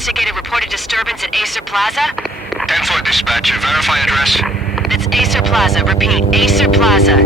investigated reported disturbance at Acer Plaza. 10-4 dispatcher, verify address. That's Acer Plaza. Repeat, Acer Plaza.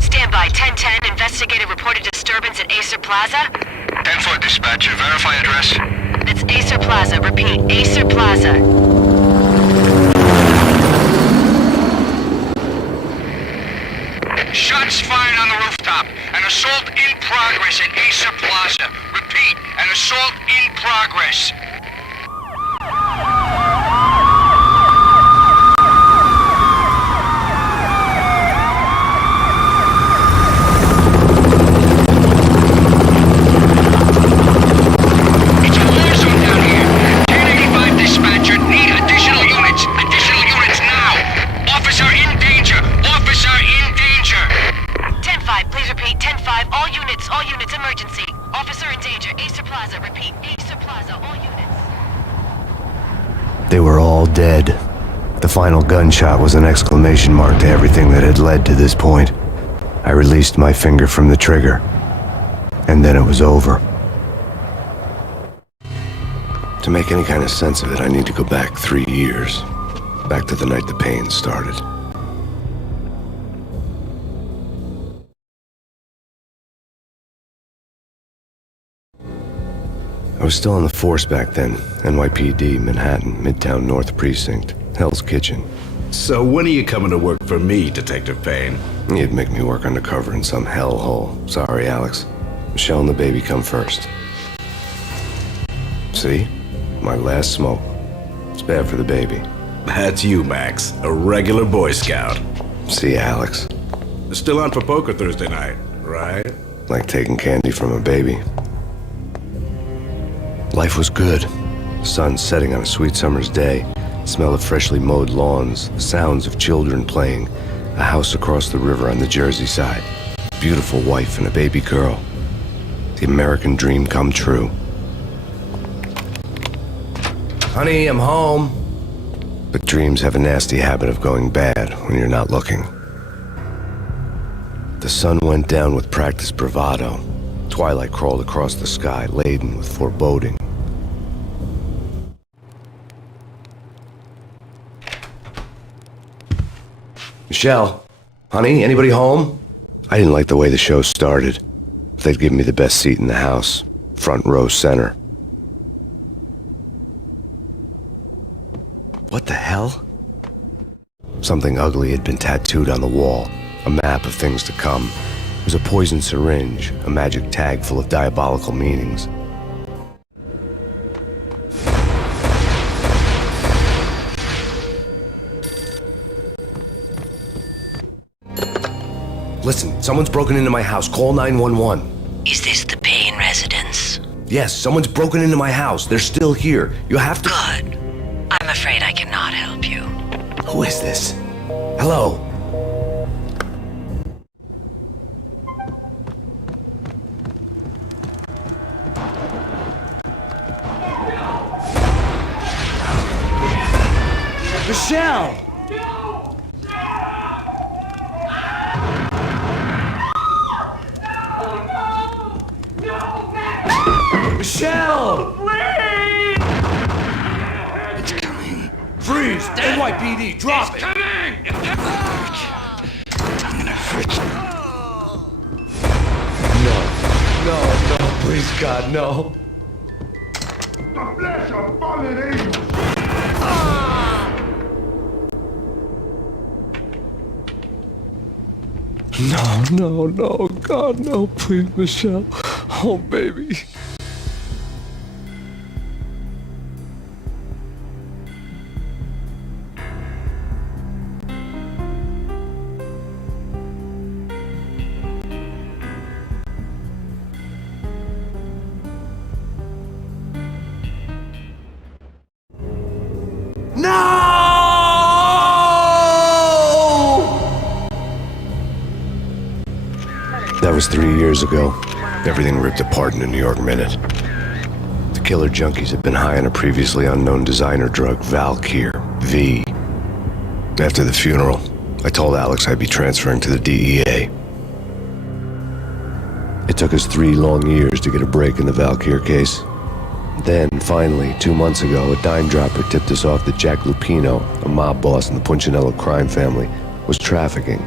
Standby, 10-10, investigated reported disturbance at Acer Plaza. 10-4 dispatcher, verify address. That's Acer Plaza. Repeat, Acer Plaza. Shots fired on the rooftop. An assault in progress at Acer Plaza. Repeat, an assault in progress. It's a war zone down here. 1085 dispatcher, need additional units. Additional units now. Officer in danger. Officer in danger. 10-5, please repeat. 10-5, all units, emergency. Officer in danger, Acer Plaza. Repeat, Acer Plaza, all units. They were all dead. The final gunshot was an exclamation mark to everything that had led to this point. I released my finger from the trigger, and then it was over. To make any kind of sense of it, I need to go back 3 years. Back to the night the Payne started. I was still on the force back then. NYPD, Manhattan, Midtown North Precinct, Hell's Kitchen. So when are you coming to work for me, Detective Payne? You'd make me work undercover in some hellhole. Sorry, Alex. Michelle and the baby come first. See? My last smoke. It's bad for the baby. That's you, Max. A regular Boy Scout. See, Alex. Still on for poker Thursday night, right? Like taking candy from a baby. Life was good. The sun setting on a sweet summer's day. The smell of freshly mowed lawns. The sounds of children playing. A house across the river on the Jersey side. Beautiful wife and a baby girl. The American dream come true. Honey, I'm home. But dreams have a nasty habit of going bad when you're not looking. The sun went down with practiced bravado. Twilight crawled across the sky, laden with foreboding. Michelle, honey, anybody home? I didn't like the way the show started. They'd given me the best seat in the house, front row center. What the hell? Something ugly had been tattooed on the wall, a map of things to come. It was a poison syringe, a magic tag full of diabolical meanings. Listen, someone's broken into my house. Call 911. Is this the Payne residence? Yes, someone's broken into my house. They're still here. You have to... Good. I'm afraid I cannot help you. Who is this? Hello? Michelle! Michelle! Please! It's coming. Freeze! NYPD, drop it! Coming! I'm gonna hurt you. No, please, God, no. No, God, no, please, Michelle. Oh, baby. That was 3 years ago. Everything ripped apart in a New York minute. The killer junkies had been high on a previously unknown designer drug, Valkyr, V. After the funeral, I told Alex I'd be transferring to the DEA. It took us 3 long years to get a break in the Valkyr case. Then, finally, 2 months ago, a dime dropper tipped us off that Jack Lupino, a mob boss in the Punchinello crime family, was trafficking.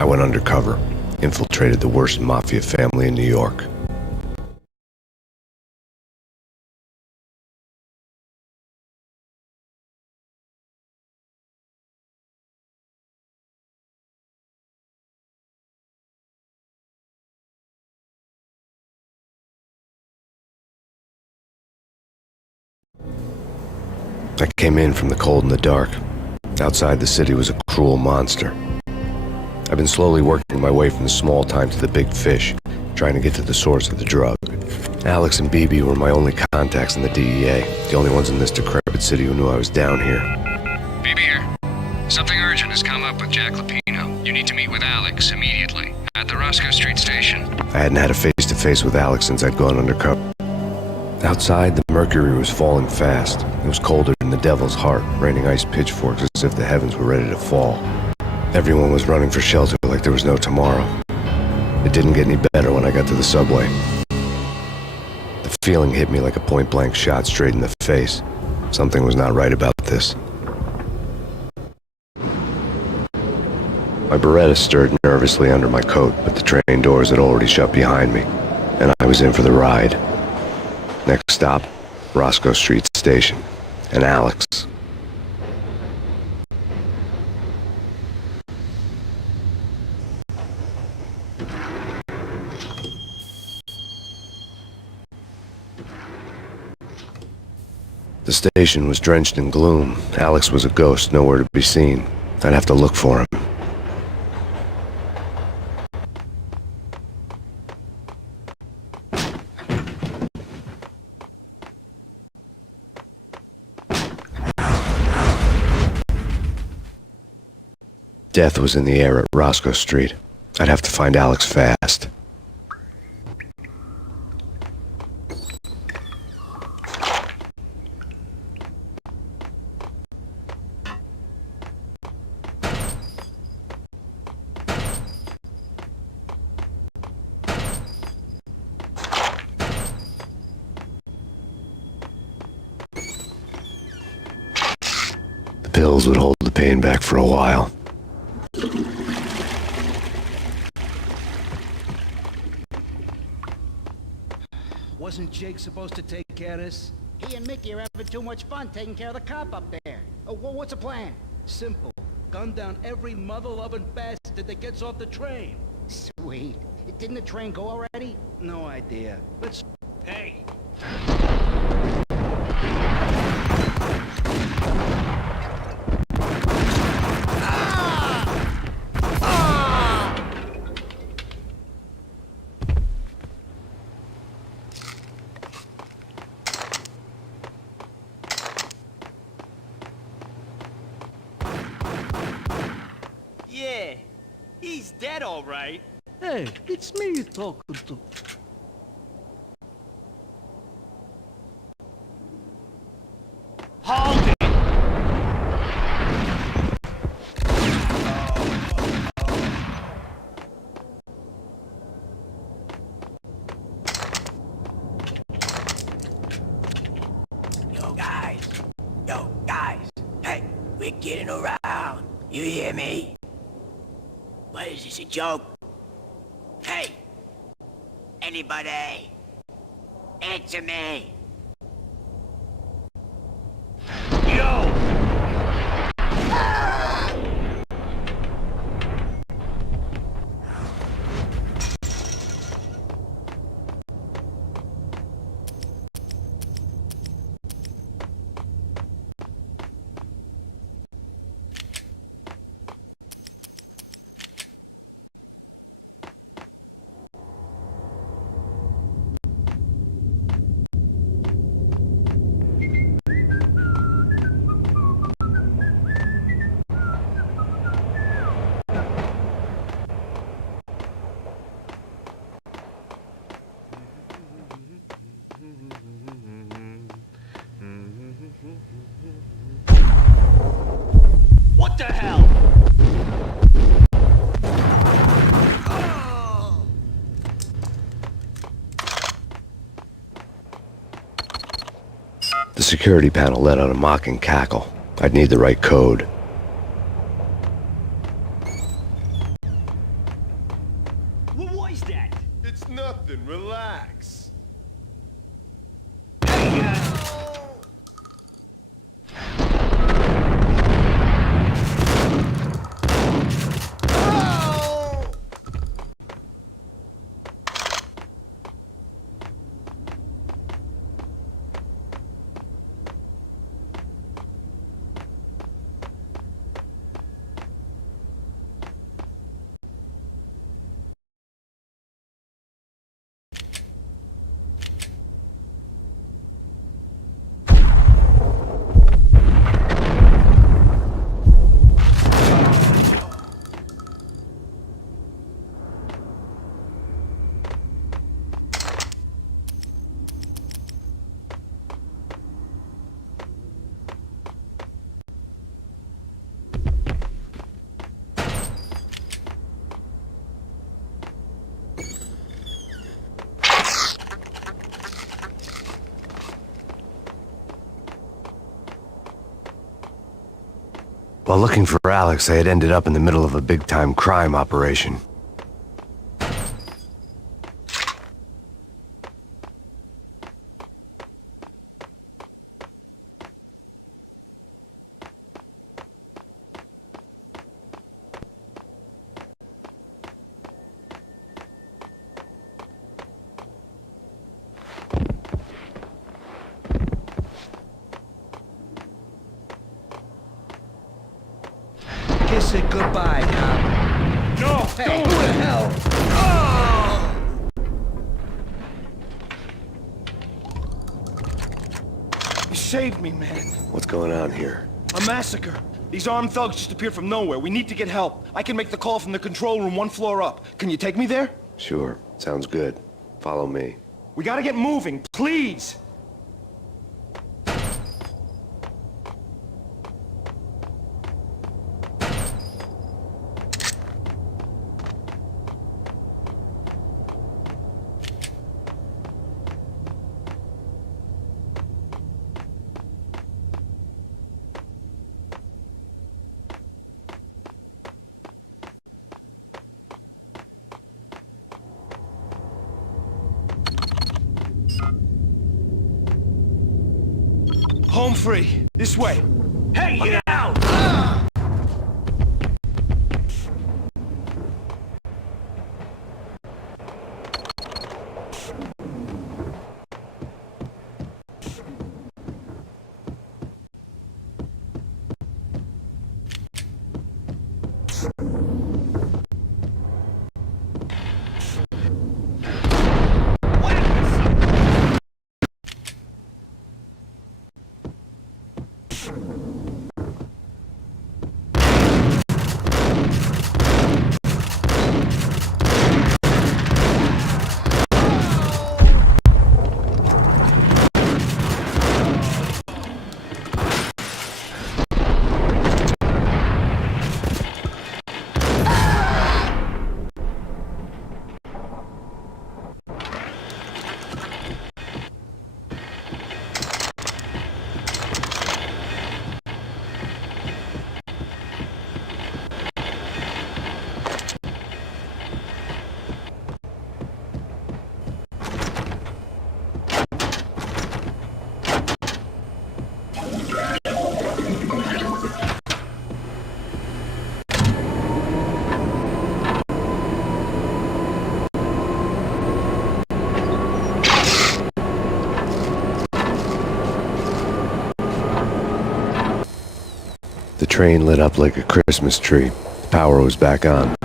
I went undercover, infiltrated the worst mafia family in New York. I came in from the cold and the dark. Outside the city was a cruel monster. I've been slowly working my way from the small time to the big fish, trying to get to the source of the drug. Alex and BB were my only contacts in the DEA, the only ones in this decrepit city who knew I was down here. BB here. Something urgent has come up with Jack Lupino. You need to meet with Alex immediately at the Roscoe Street station. I hadn't had a face-to-face with Alex since I'd gone undercover. Outside, the mercury was falling fast. It was colder than the devil's heart, raining ice pitchforks as if the heavens were ready to fall. Everyone was running for shelter like there was no tomorrow. It didn't get any better when I got to the subway. The feeling hit me like a point-blank shot straight in the face. Something was not right about this. My Beretta stirred nervously under my coat, but the train doors had already shut behind me, and I was in for the ride. Next stop, Roscoe Street Station, and Alex. The station was drenched in gloom. Alex was a ghost, nowhere to be seen. I'd have to look for him. Death was in the air at Roscoe Street. I'd have to find Alex fast. The pills would hold the pain back for a while. Wasn't Jake supposed to take care of this? He and Mickey are having too much fun taking care of the cop up there. Oh, what's the plan? Simple. Gun down every mother-loving bastard that gets off the train. Sweet. Didn't the train go already? No idea. Let's... Hey! Yeah, he's dead, all right. Hey, it's me you're talking to. Hold it! Yo, guys, hey, we're getting around. You hear me? What is this, a joke? Hey! Anybody? Answer me! Yo! What the hell? The security panel let out a mocking cackle. I'd need the right code. What was that? It's nothing. Relax. While looking for Alex, I had ended up in the middle of a big-time crime operation. Kiss it goodbye, cop. No! Hey, who the hell? You saved me, man. What's going on here? A massacre. These armed thugs just appeared from nowhere. We need to get help. I can make the call from the control room 1 floor up. Can you take me there? Sure, sounds good. Follow me. We gotta get moving, please! Home free. This way. Hey, get out! The train lit up like a Christmas tree. The power was back on.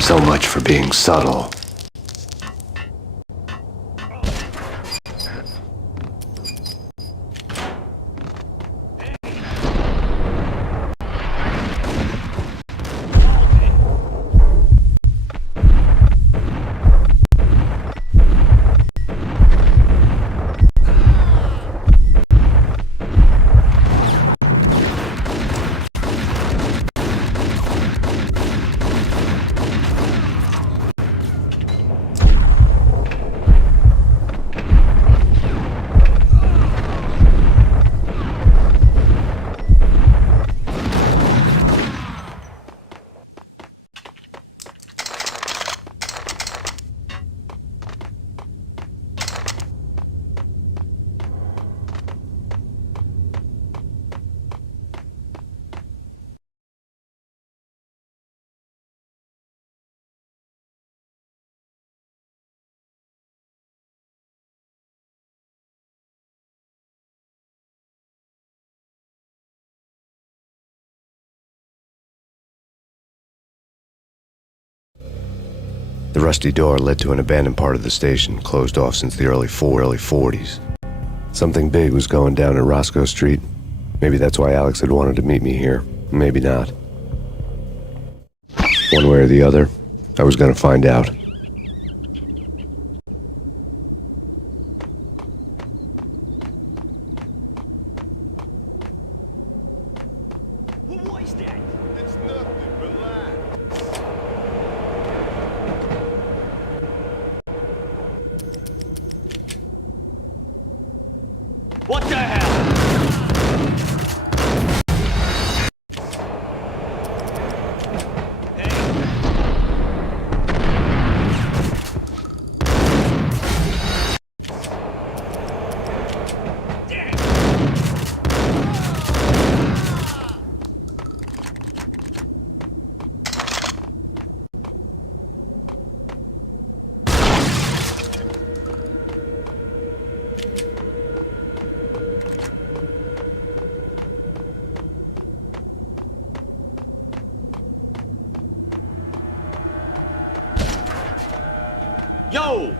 So much for being subtle. The rusty door led to an abandoned part of the station, closed off since the early 40s. Something big was going down at Roscoe Street. Maybe that's why Alex had wanted to meet me here. Maybe not. One way or the other, I was gonna find out. What was that? It's nothing. Relax. What the hell? Yo!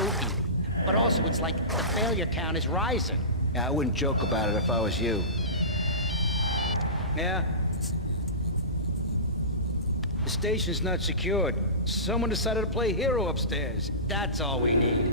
spooky. But also, it's like the failure count is rising. Yeah, I wouldn't joke about it if I was you. Yeah? The station's not secured. Someone decided to play hero upstairs. That's all we need.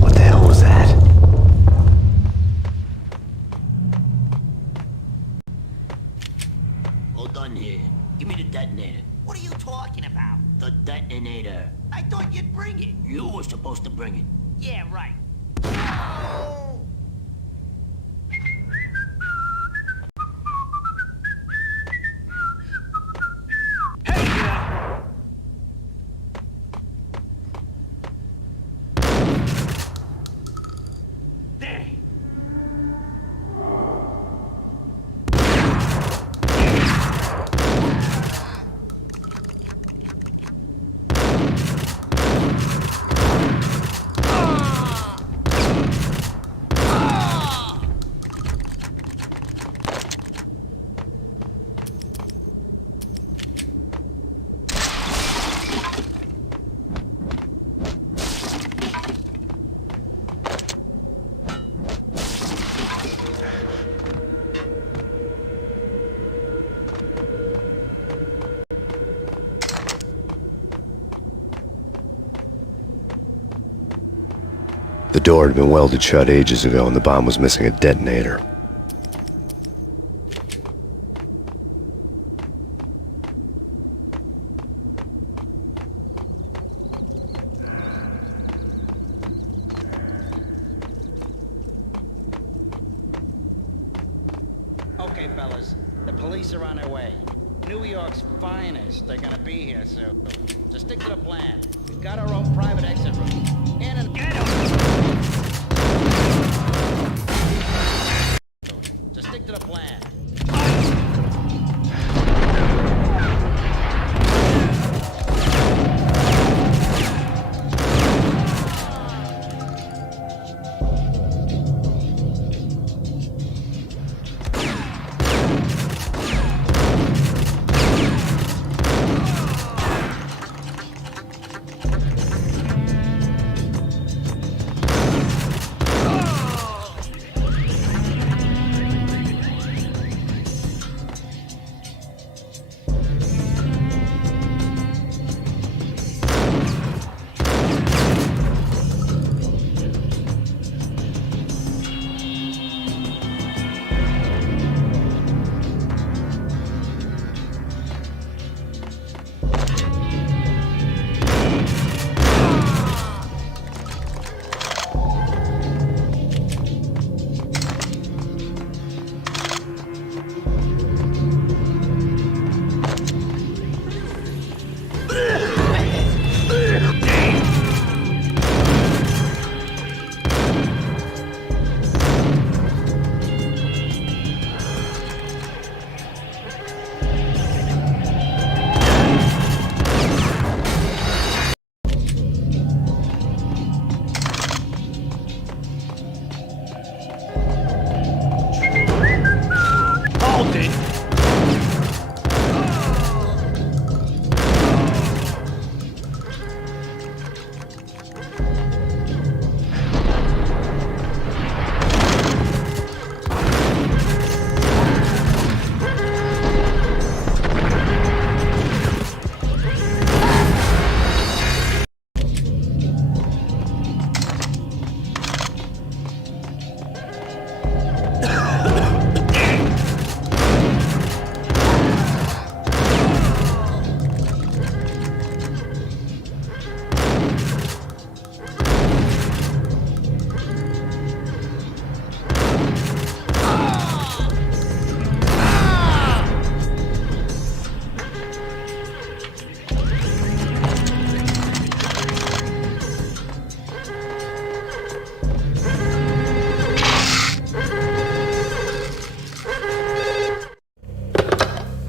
What the hell was that? All done here. Give me the detonator. What are you talking about? The detonator. I thought you'd bring it. You were supposed to bring it. Yeah, right. The door had been welded shut ages ago and the bomb was missing a detonator. Okay, fellas, the police are on their way. New York's finest, they're gonna be here soon. So stick to the plan. We've got our own private exit route. In and get 'em! Just stick to the plan.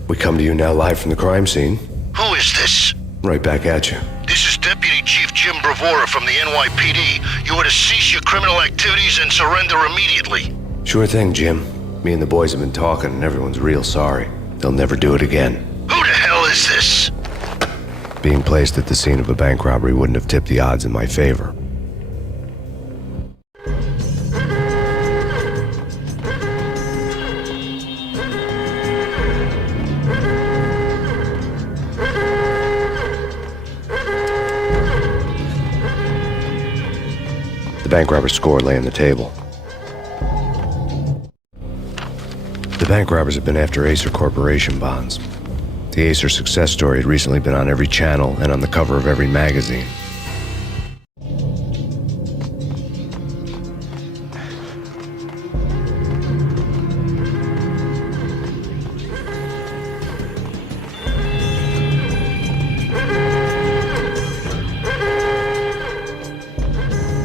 We come to you now live from the crime scene. Who is this? Right back at you. This is Deputy Chief Jim Bravura from the NYPD. You are to cease your criminal activities and surrender immediately. Sure thing, Jim. Me and the boys have been talking, and everyone's real sorry. They'll never do it again. Who the hell is this? Being placed at the scene of a bank robbery wouldn't have tipped the odds in my favor. The bank robber's score lay on the table. The bank robbers have been after Acer Corporation bonds. The Acer success story had recently been on every channel and on the cover of every magazine.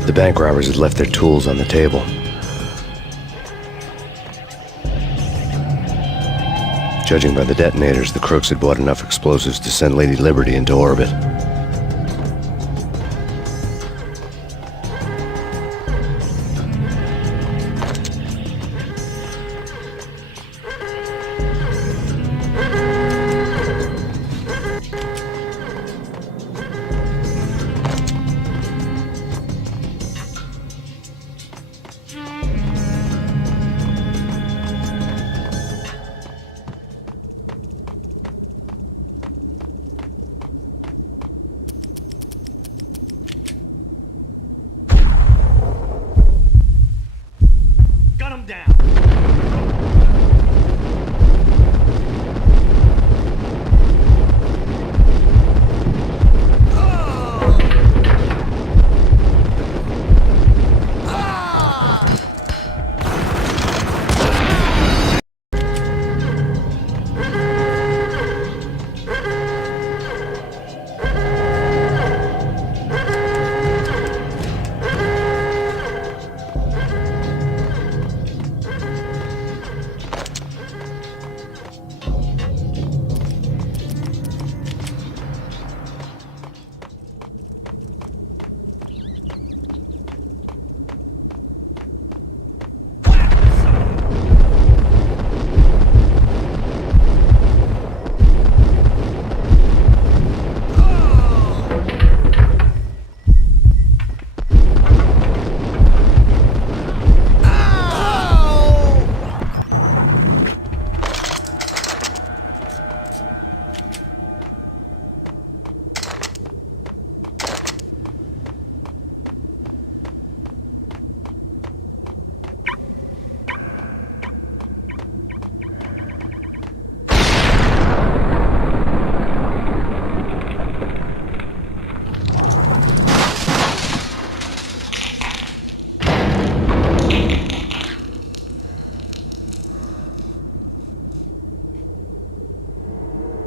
The bank robbers had left their tools on the table. Judging by the detonators, the crooks had bought enough explosives to send Lady Liberty into orbit. Gun him down!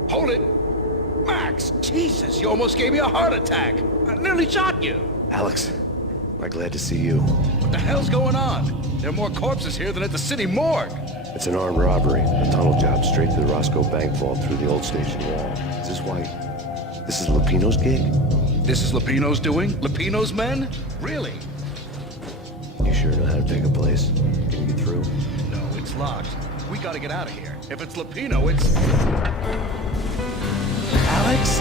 Hold it! Max, Jesus, you almost gave me a heart attack! I nearly shot you! Alex, I'm glad to see you. What the hell's going on? There are more corpses here than at the city morgue! It's an armed robbery, a tunnel job straight to the Roscoe Bank vault through the old station wall. Is this why? This is Lupino's gig? This is Lupino's doing? Lupino's men? Really? You sure know how to take a place? Can you get through? No, it's locked. We gotta get out of here. If it's Lupino, it's... Alex?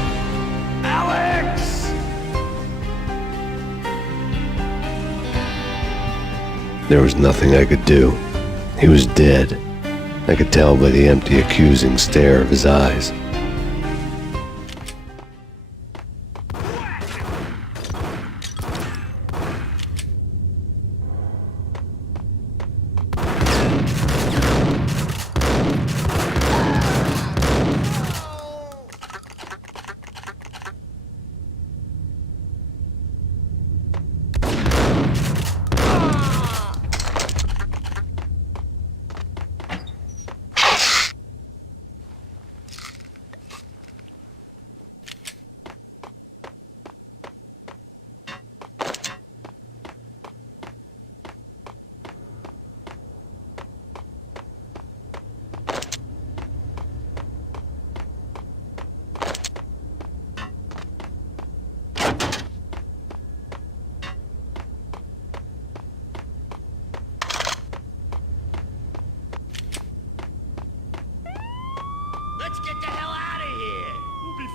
Alex! There was nothing I could do. He was dead. I could tell by the empty, accusing stare of his eyes.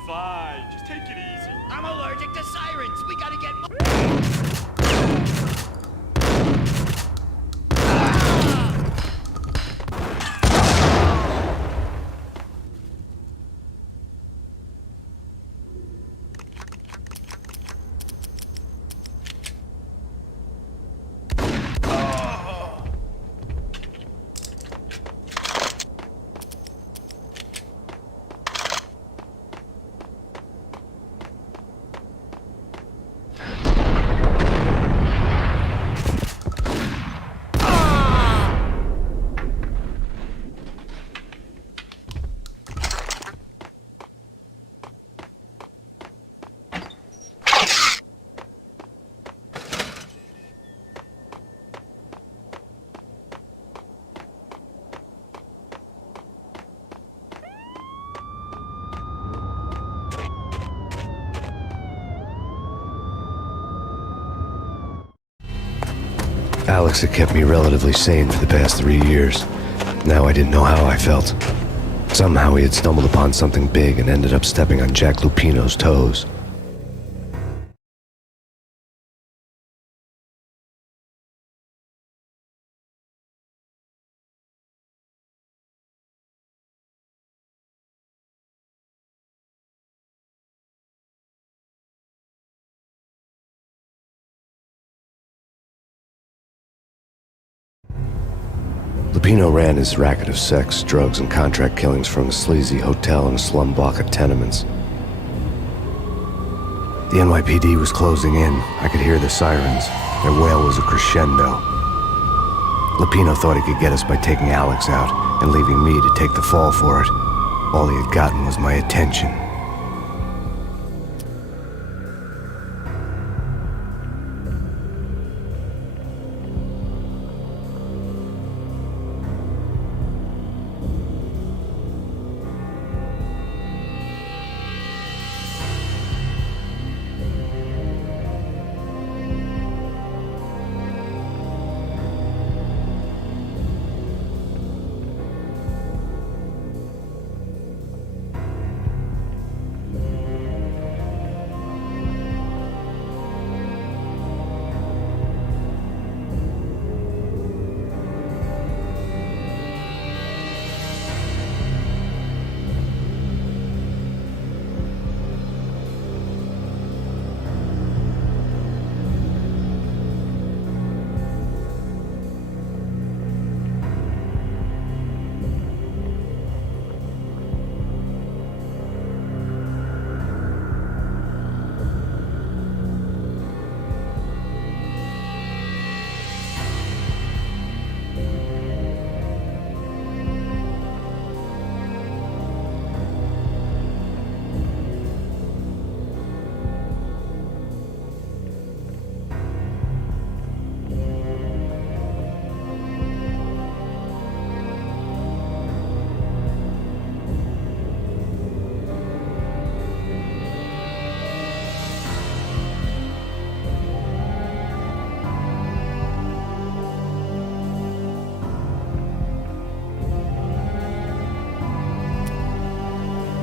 fine. Just take it easy. I'm allergic to sirens. We gotta get... Alex had kept me relatively sane for the past 3 years. Now I didn't know how I felt. Somehow he had stumbled upon something big and ended up stepping on Jack Lupino's toes. Lupino ran his racket of sex, drugs, and contract killings from a sleazy hotel in a slum block of tenements. The NYPD was closing in. I could hear the sirens. Their wail was a crescendo. Lupino thought he could get us by taking Alex out and leaving me to take the fall for it. All he had gotten was my attention.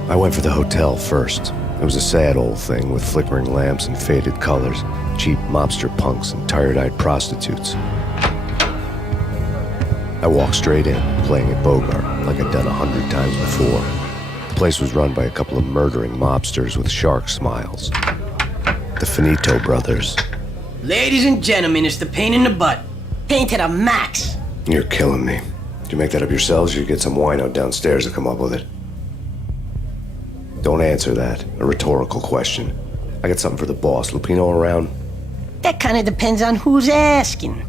I went for the hotel first. It was a sad old thing with flickering lamps and faded colors, cheap mobster punks and tired-eyed prostitutes. I walked straight in, playing at Bogart, like I'd done 100 times before. The place was run by a couple of murdering mobsters with shark smiles. The Finito brothers. Ladies and gentlemen, it's the pain in the butt. Pain to the max. You're killing me. Did you make that up yourselves, or you get some wino downstairs to come up with it? Don't answer that. A rhetorical question. I got something for the boss. Lupino around? That kind of depends on who's asking.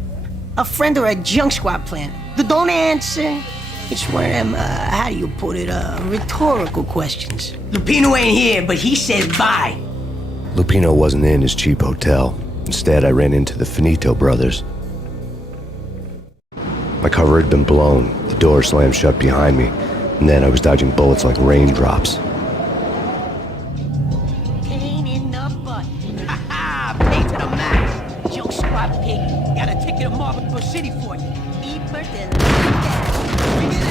A friend or a junk squad plan. Don't answer. It's one of them, how do you put it, rhetorical questions. Lupino ain't here, but he says bye. Lupino wasn't in his cheap hotel. Instead, I ran into the Finito brothers. My cover had been blown. The door slammed shut behind me. And then I was dodging bullets like raindrops. Pain in the butt. Ha-ha! Pain to the max. Junk squad pig. Got a ticket to Marble City for you. Eat birthday. Bring it in.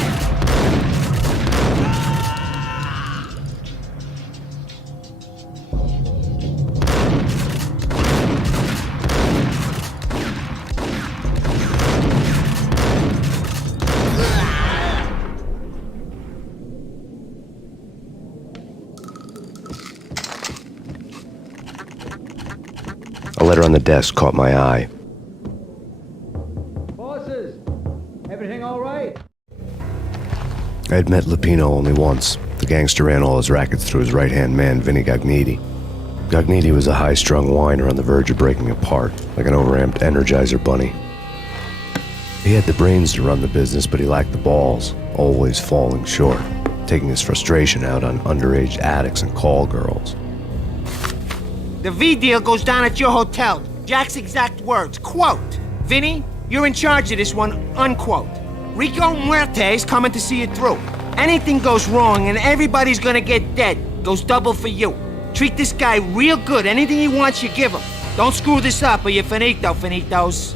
A letter on the desk caught my eye. Bosses, everything all right? I had met Lupino only once. The gangster ran all his rackets through his right-hand man, Vinny Gagniti. Gagniti was a high-strung whiner on the verge of breaking apart, like an overamped Energizer bunny. He had the brains to run the business, but he lacked the balls, always falling short, taking his frustration out on underage addicts and call girls. The V deal goes down at your hotel. Jack's exact words, quote, "Vinny, you're in charge of this one," unquote. Rico Muerte's coming to see it through. Anything goes wrong and everybody's gonna get dead. Goes double for you. Treat this guy real good. Anything he wants, you give him. Don't screw this up or you're finito, finitos.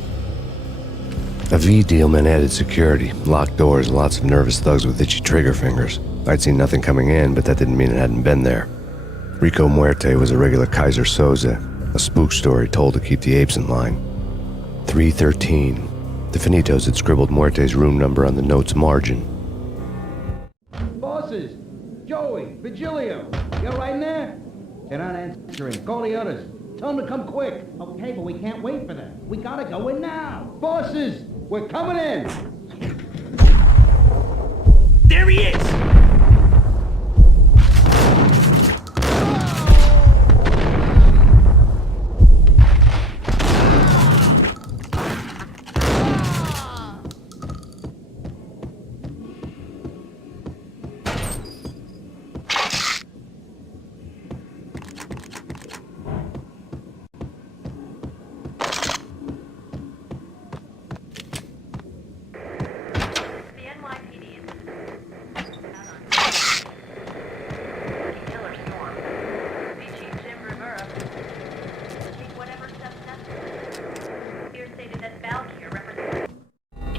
A V deal meant added security, locked doors, and lots of nervous thugs with itchy trigger fingers. I'd seen nothing coming in, but that didn't mean it hadn't been there. Rico Muerte was a regular Kaiser Soze, a spook story told to keep the apes in line. 313. The Finitos had scribbled Muerte's room number on the note's margin. Bosses, Joey, Vigilio, you right in there? They're not answering. Call the others. Tell them to come quick. Okay, but we can't wait for them. We gotta go in now. Bosses, we're coming in. There he is!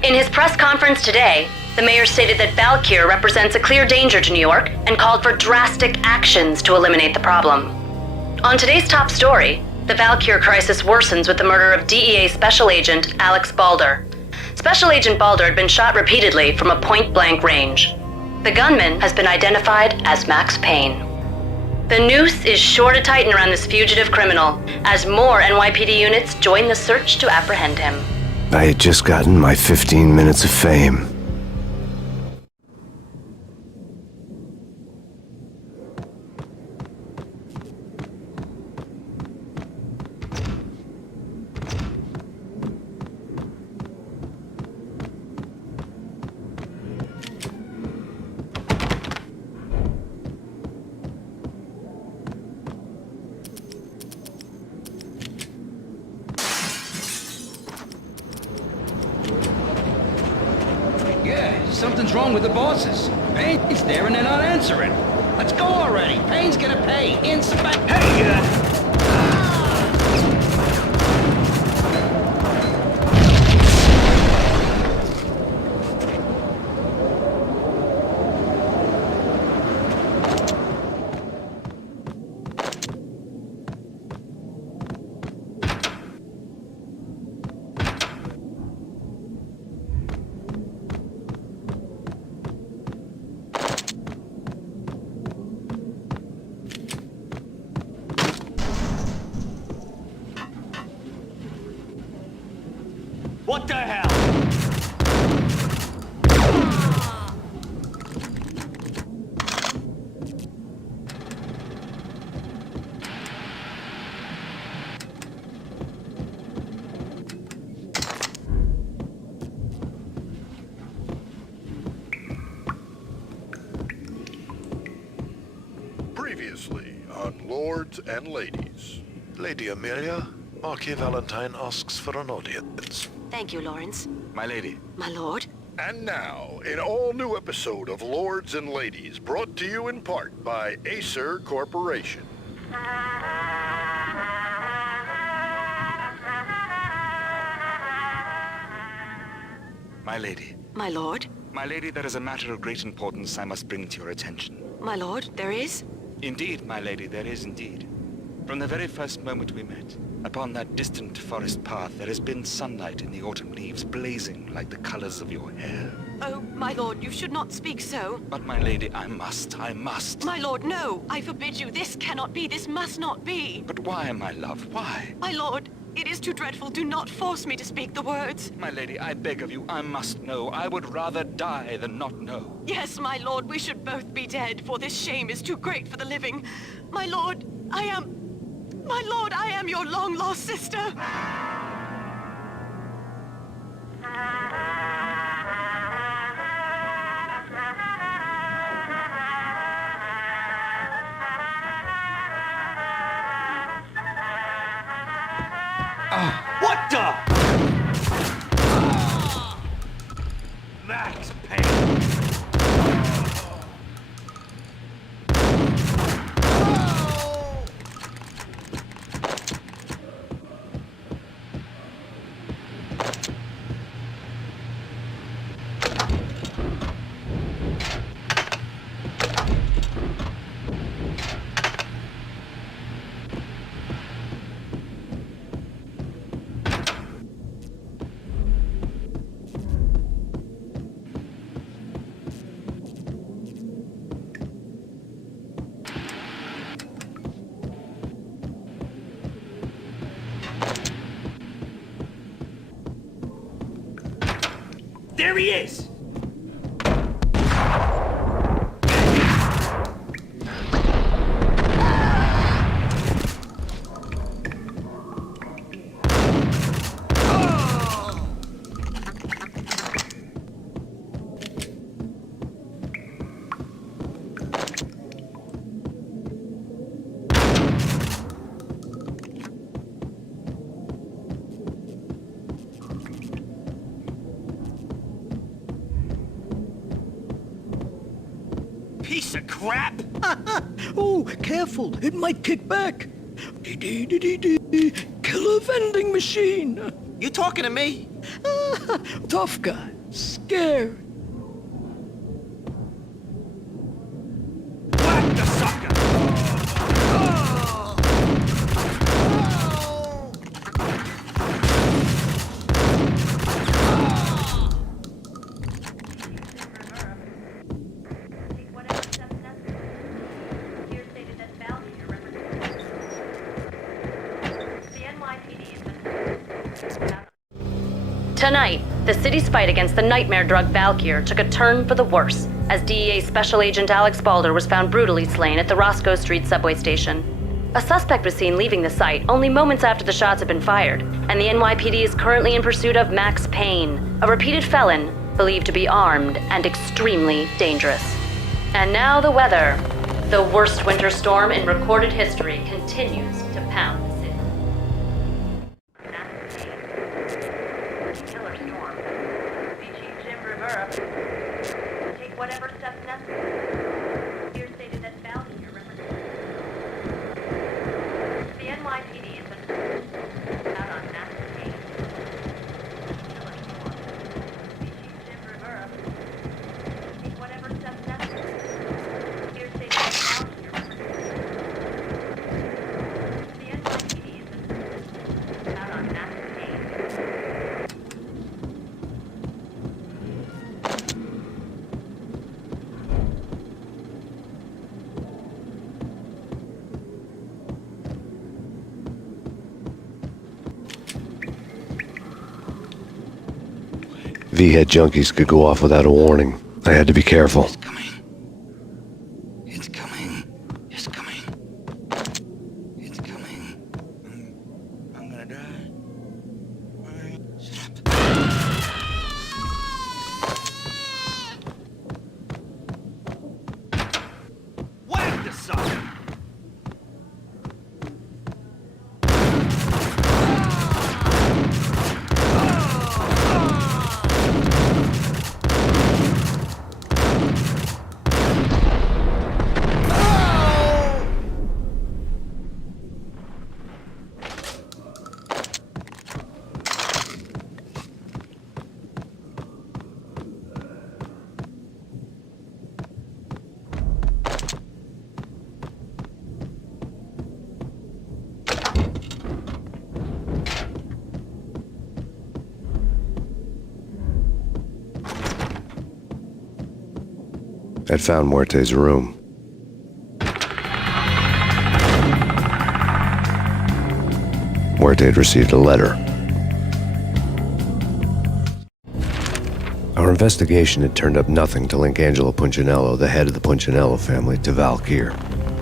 In his press conference today, the mayor stated that Valkyr represents a clear danger to New York and called for drastic actions to eliminate the problem. On today's top story, the Valkyr crisis worsens with the murder of DEA Special Agent Alex Balder. Special Agent Balder had been shot repeatedly from a point-blank range. The gunman has been identified as Max Payne. The noose is sure to tighten around this fugitive criminal as more NYPD units join the search to apprehend him. I had just gotten my 15 minutes of fame. Yeah, something's wrong with the bosses. Payne's there and they're not answering. Let's go already. Payne's gonna pay. Inspect. Hey, What the hell? Previously on Lords and Ladies. Lady Amelia, Marquis Valentine asks for an audience. Thank you, Lawrence. My lady. My lord. And now, an all-new episode of Lords and Ladies, brought to you in part by Acer Corporation. My lady. My lord. My lady, there is a matter of great importance I must bring to your attention. My lord, there is? Indeed, my lady, there is indeed. From the very first moment we met, upon that distant forest path, there has been sunlight in the autumn leaves blazing like the colors of your hair. Oh, my lord, you should not speak so. But my lady, I must. My lord, no! I forbid you. This cannot be. This must not be. But why, my love, why? My lord, It is too dreadful. Do not force me to speak the words. My lady, I beg of you, I must know. I would rather die than not know. Yes, my lord, we should both be dead, for this shame is too great for the living. My lord, I am your long-lost sister. What the? Max Payne. There he is! Piece of crap! Oh, careful, it might kick back. Killer vending machine. You talking to me? Tough guy, scared. Whack the sucker! Tonight, the city's fight against the nightmare drug Valkyr took a turn for the worse, as DEA Special Agent Alex Balder was found brutally slain at the Roscoe Street subway station. A suspect was seen leaving the site only moments after the shots had been fired, and the NYPD is currently in pursuit of Max Payne, a repeated felon believed to be armed and extremely dangerous. And now the weather. The worst winter storm in recorded history continues to pound the city. Killer storm. Chief Jim Rivera. Take whatever steps necessary. Here stated that Valkyr represents. The NYPD has been out on Max Payne. Killer storm. Chief Jim Rivera. Take whatever steps necessary. Here stated that Valkyr represents. The NYPD has been out on Max Payne. V-head junkies could go off without a warning. I had to be careful. It's coming. It's coming. It's coming. It's coming. I'm gonna die. Shut up. Whack the sucker! I'd found Muerte's room. Muerte had received a letter. Our investigation had turned up nothing to link Angelo Punchinello, the head of the Punchinello family, to Valkyr.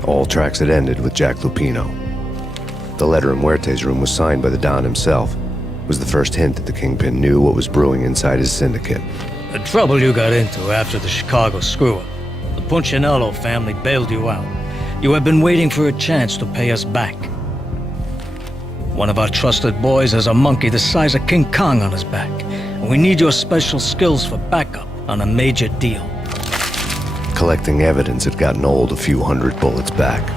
All tracks had ended with Jack Lupino. The letter in Muerte's room was signed by the Don himself. It was the first hint that the Kingpin knew what was brewing inside his syndicate. The trouble you got into after the Chicago screw-up. The Punchinello family bailed you out. You have been waiting for a chance to pay us back. One of our trusted boys has a monkey the size of King Kong on his back, and we need your special skills for backup on a major deal. Collecting evidence had gotten old a few hundred bullets back.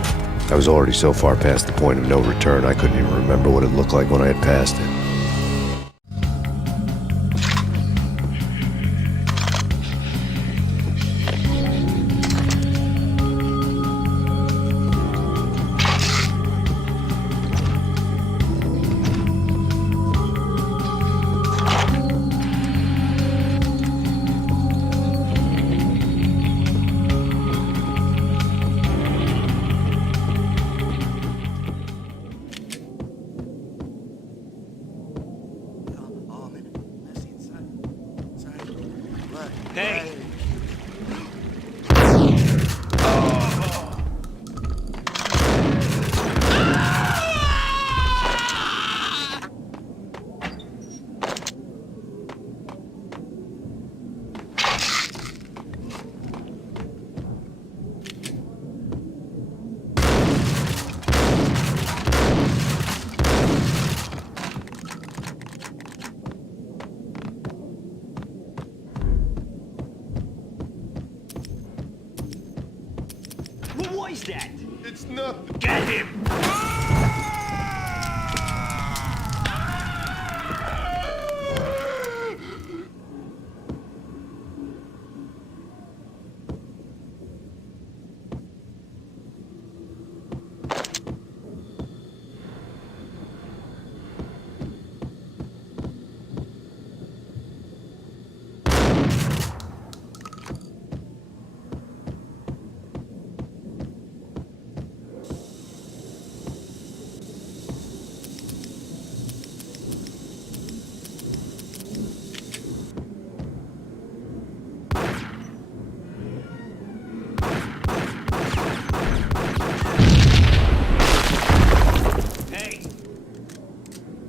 I was already so far past the point of no return I couldn't even remember what it looked like when I had passed it. Hey! What was that? It's nothing. Get him!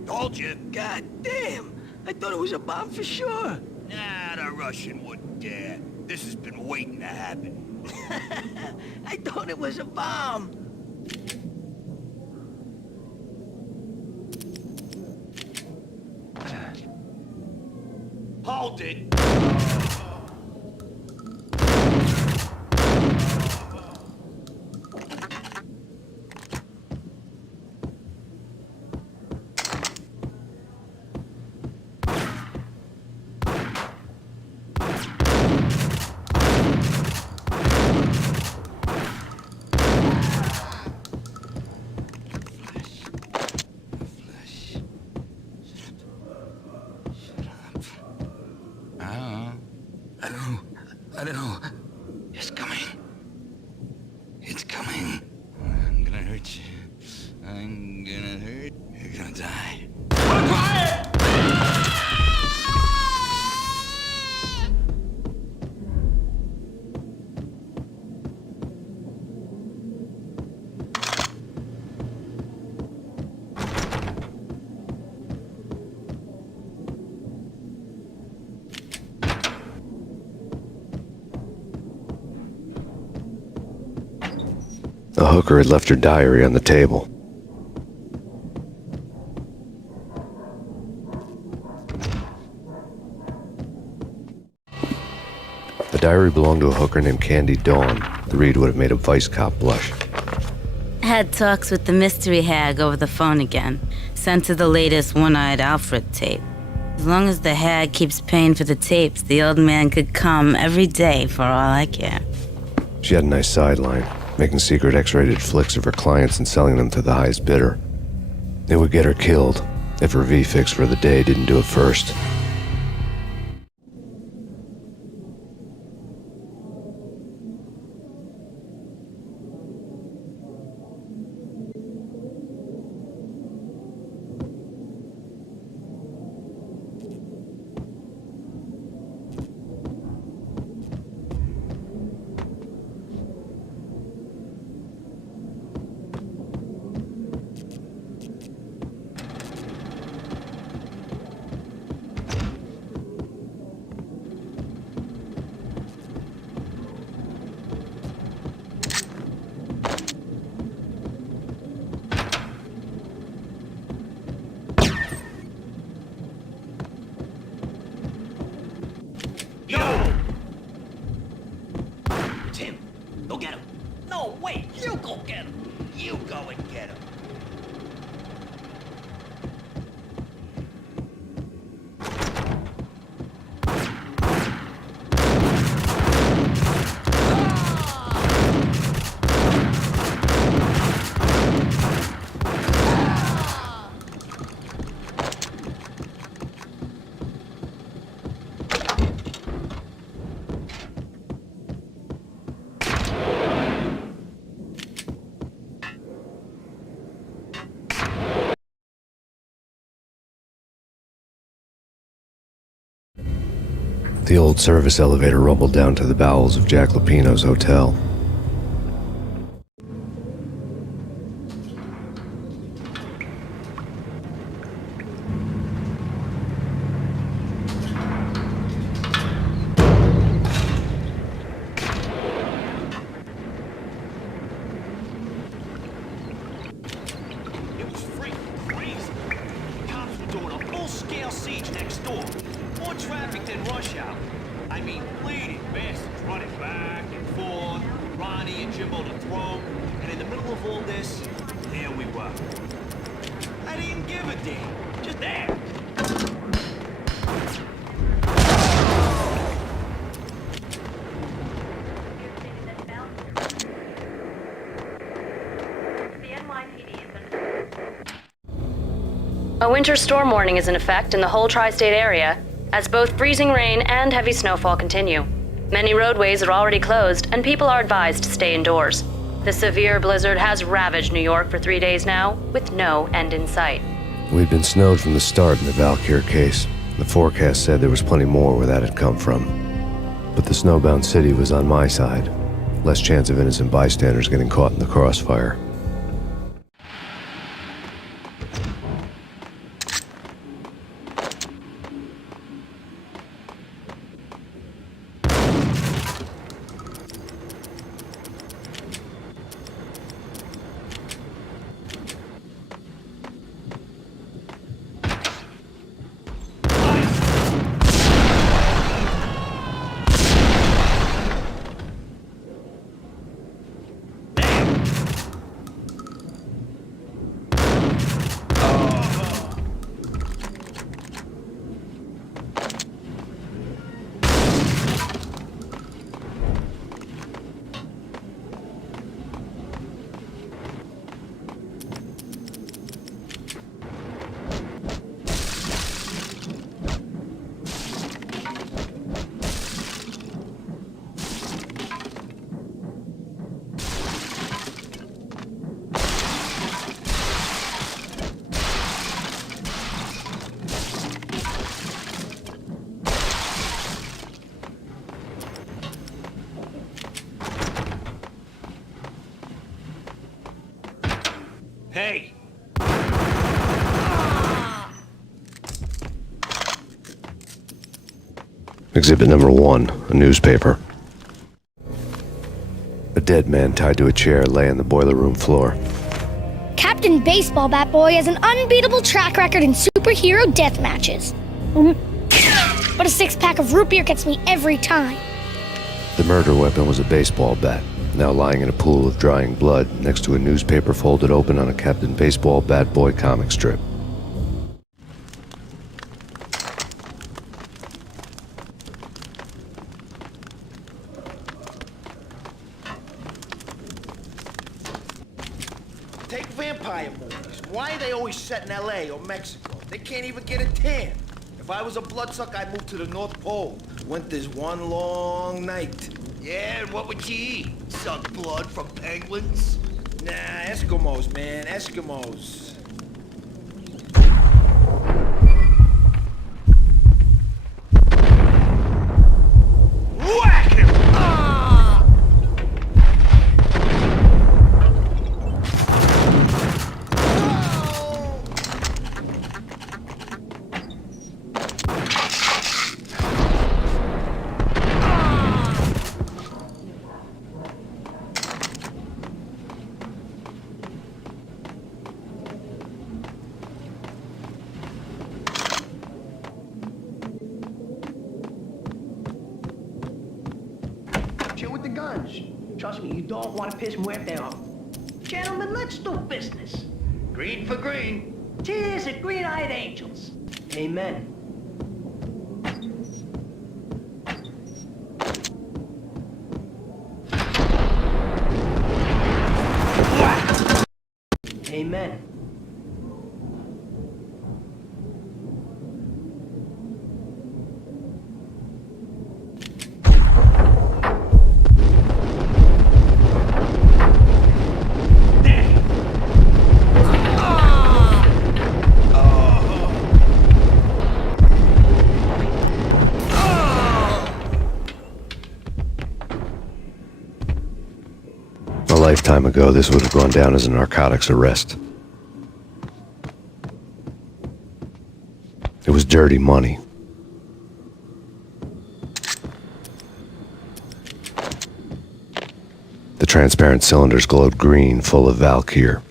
Told you. God damn! I thought it was a bomb for sure. Nah, the Russian wouldn't dare. This has been waiting to happen. I thought it was a bomb. Hold it! I don't know. It's coming. It's coming. I'm gonna hurt you. I'm gonna hurt. You're gonna die. The hooker had left her diary on the table. The diary belonged to a hooker named Candy Dawn. The read would have made a vice cop blush. Had talks with the mystery hag over the phone again. Sent her the latest One-Eyed Alfred tape. As long as the hag keeps paying for the tapes, the old man could come every day for all I care. She had a nice sideline, making secret X-rated flicks of her clients and selling them to the highest bidder. It would get her killed if her V-fix for the day didn't do it first. Tim, go get him. No, wait, you go get him. You go and get him. The old service elevator rumbled down to the bowels of Jack Lupino's hotel. It was freaking crazy. Cops were doing a full-scale siege next door. More traffic than rush hour. I mean, bleeding bastards running back and forth, Ronnie and Jimbo to throw. And in the middle of all this, there we were. I didn't give a damn. Just there. A winter storm warning is in effect in the whole tri-state area, as both freezing rain and heavy snowfall continue. Many roadways are already closed, and people are advised to stay indoors. The severe blizzard has ravaged New York for 3 days now, with no end in sight. We'd been snowed from the start in the Valkyr case. The forecast said there was plenty more where that had come from. But the snowbound city was on my side. Less chance of innocent bystanders getting caught in the crossfire. Hey! Exhibit number 1, a newspaper. A dead man tied to a chair lay on the boiler room floor. Captain Baseball Bat Boy has an unbeatable track record in superhero death matches. But a 6-pack of root beer gets me every time. The murder weapon was a baseball bat, now lying in a pool of drying blood next to a newspaper folded open on a Captain Baseball Bat Boy comic strip. Take vampire movies. Why are they always set in LA or Mexico? They can't even get a tan. If I was a bloodsucker, I'd move to the North Pole. Winter's one long night. Yeah, and what would you eat? Suck blood from penguins? Nah, Eskimos, man, Eskimos. Whack him! Trust me, you don't want to piss Muerte off. Gentlemen, let's do business. Green for green. Cheers at green-eyed angels. Amen. Amen. A lifetime ago, this would have gone down as a narcotics arrest. It was dirty money. The transparent cylinders glowed green, full of Valkyr.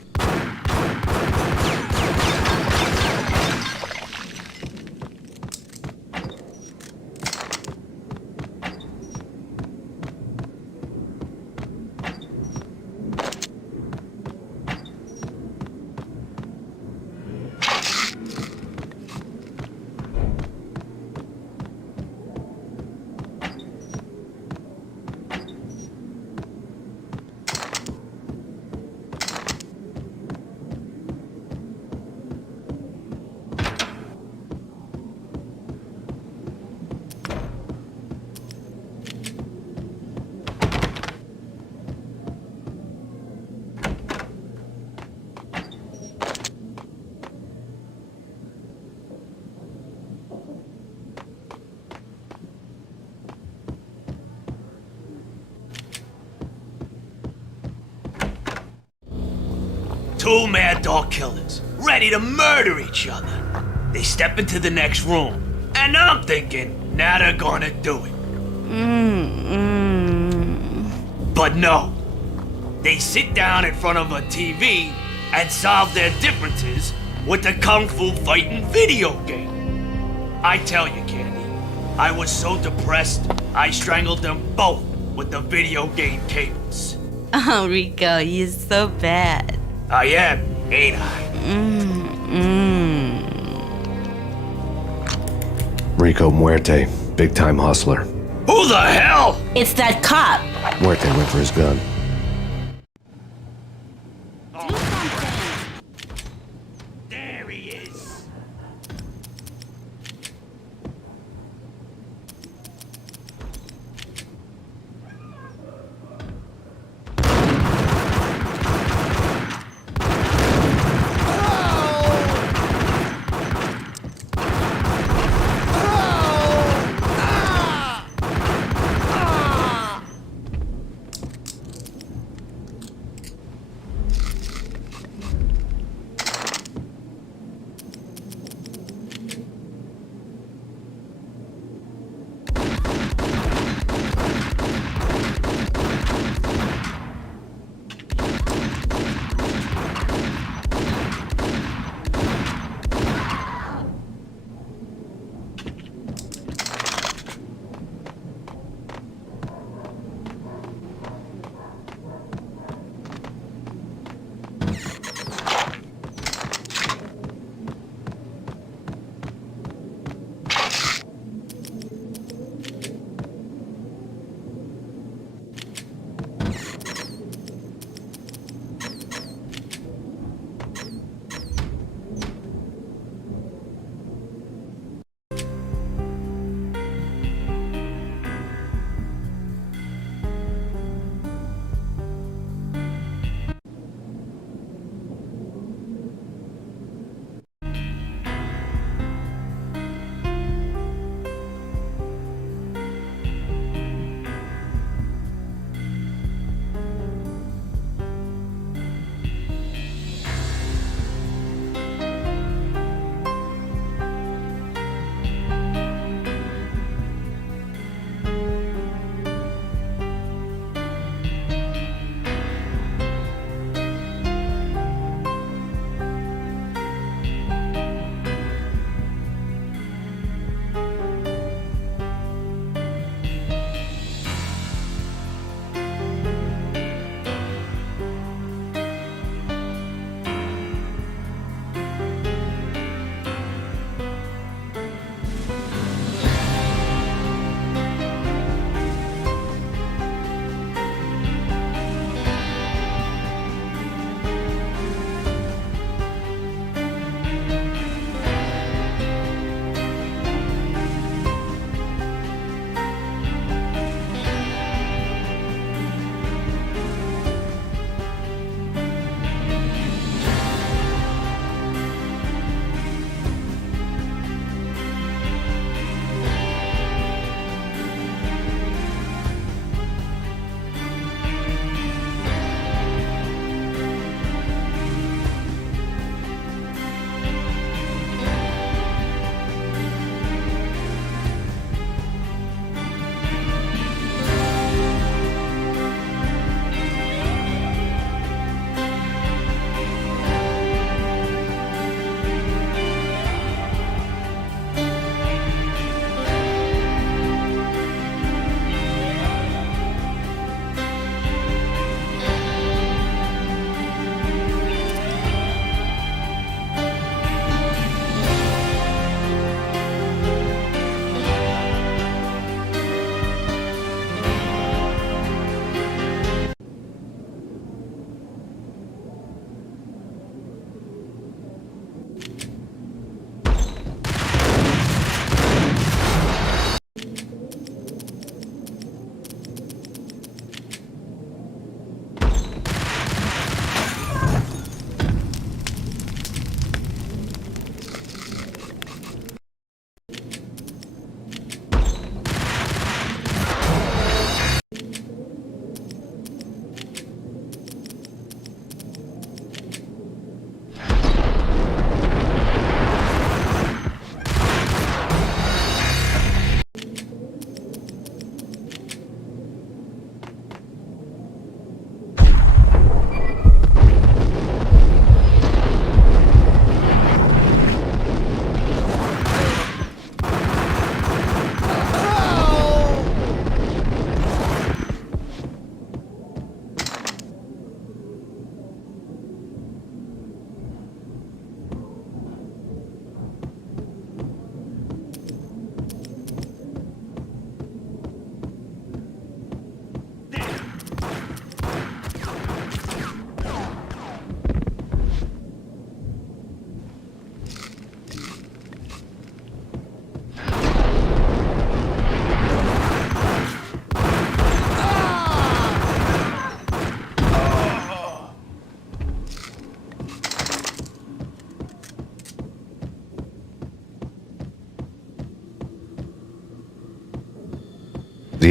Two mad dog killers, ready to murder each other. They step into the next room, and I'm thinking, now they're gonna do it. But no. They sit down in front of a TV and solve their differences with a kung fu fighting video game. I tell you, Candy, I was so depressed, I strangled them both with the video game cables. Oh, Rico, you're so bad. I am, ain't I? Rico Muerte, big-time hustler. Who the hell? It's that cop. Muerte went for his gun. There he is.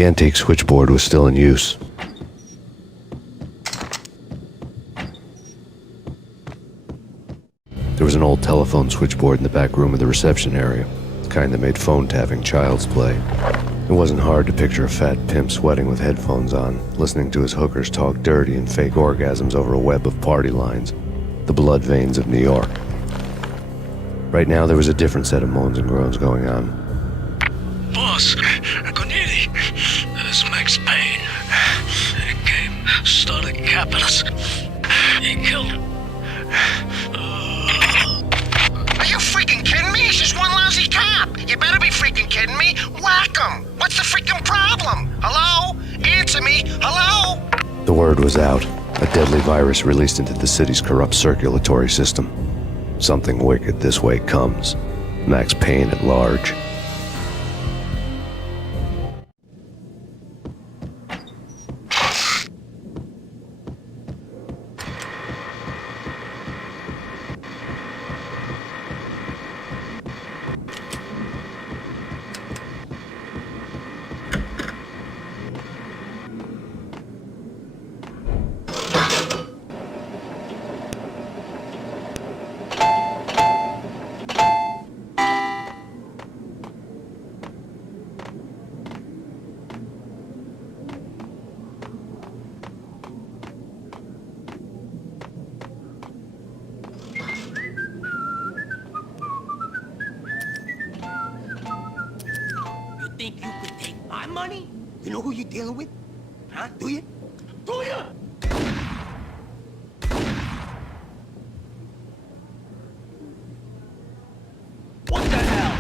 The antique switchboard was still in use. There was an old telephone switchboard in the back room of the reception area, the kind that made phone tapping child's play. It wasn't hard to picture a fat pimp sweating with headphones on, listening to his hookers talk dirty and fake orgasms over a web of party lines, the blood veins of New York. Right now, there was a different set of moans and groans going on. Boss, Corneli, this Max Payne. He came, started capping us. He killed him. Are you freaking kidding me? He's just one lousy cop. You better be freaking kidding me. Whack him. What's the freaking problem? Hello? Answer me. Hello? The word was out. A deadly virus released into the city's corrupt circulatory system. Something wicked this way comes. Max Payne at large. Think you could take my money? You know who you're dealing with? Huh? Do you? Do you? What the hell?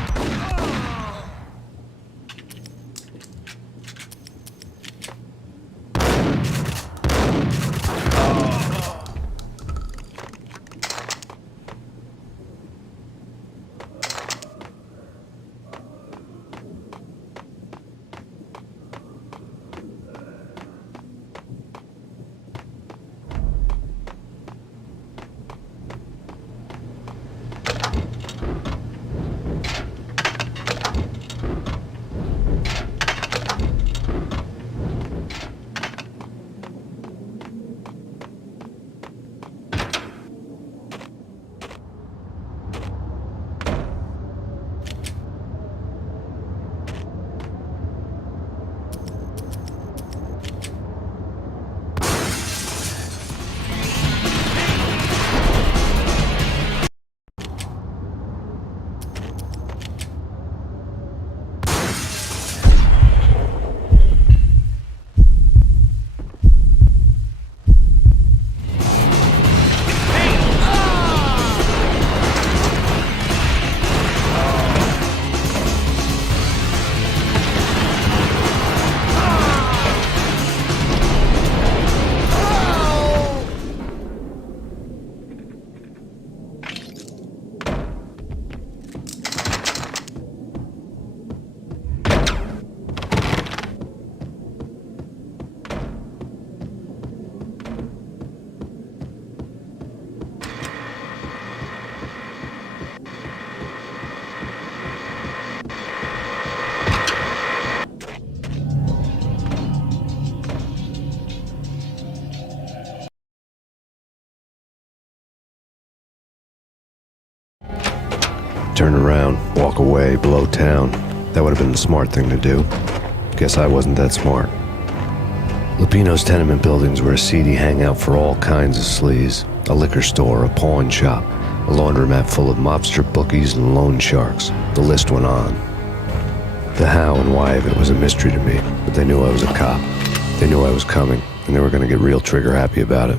Turn around, walk away, blow town. That would have been the smart thing to do. Guess I wasn't that smart. Lupino's tenement buildings were a seedy hangout for all kinds of sleaze. A liquor store, a pawn shop, a laundromat full of mobster bookies and loan sharks. The list went on. The how and why of it was a mystery to me, but they knew I was a cop. They knew I was coming, and they were going to get real trigger happy about it.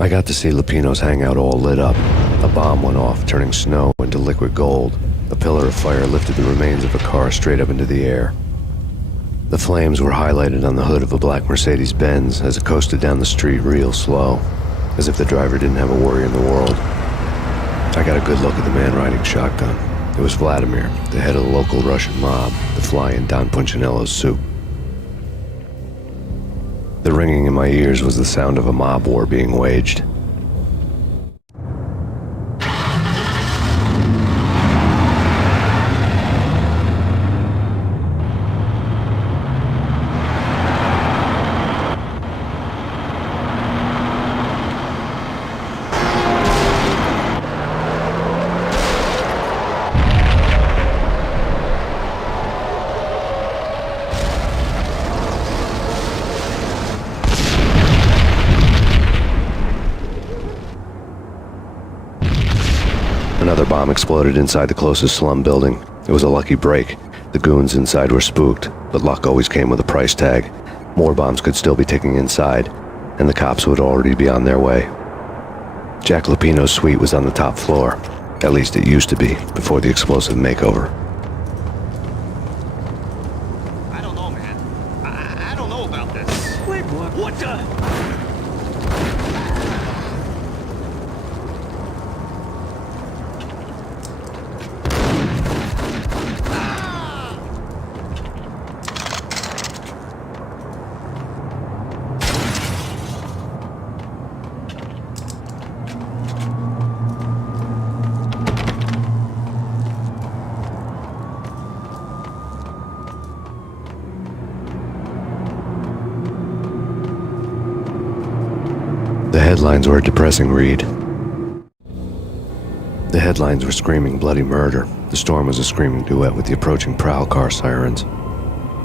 I got to see Lupino's hangout all lit up. A bomb went off, turning snow into liquid gold. A pillar of fire lifted the remains of a car straight up into the air. The flames were highlighted on the hood of a black Mercedes-Benz as it coasted down the street real slow, as if the driver didn't have a worry in the world. I got a good look at the man riding shotgun. It was Vladimir, the head of the local Russian mob, the fly in Don Punchinello's soup. The ringing in my ears was the sound of a mob war being waged. Another bomb exploded inside the closest slum building. It was a lucky break. The goons inside were spooked, but luck always came with a price tag. More bombs could still be ticking inside, and the cops would already be on their way. Jack Lupino's suite was on the top floor. At least it used to be, before the explosive makeover. I don't know, man. I don't know about this. Wait, what? What the? The headlines were a depressing read. The headlines were screaming bloody murder. The storm was a screaming duet with the approaching prowl car sirens.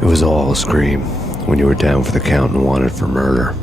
It was all a scream when you were down for the count and wanted for murder.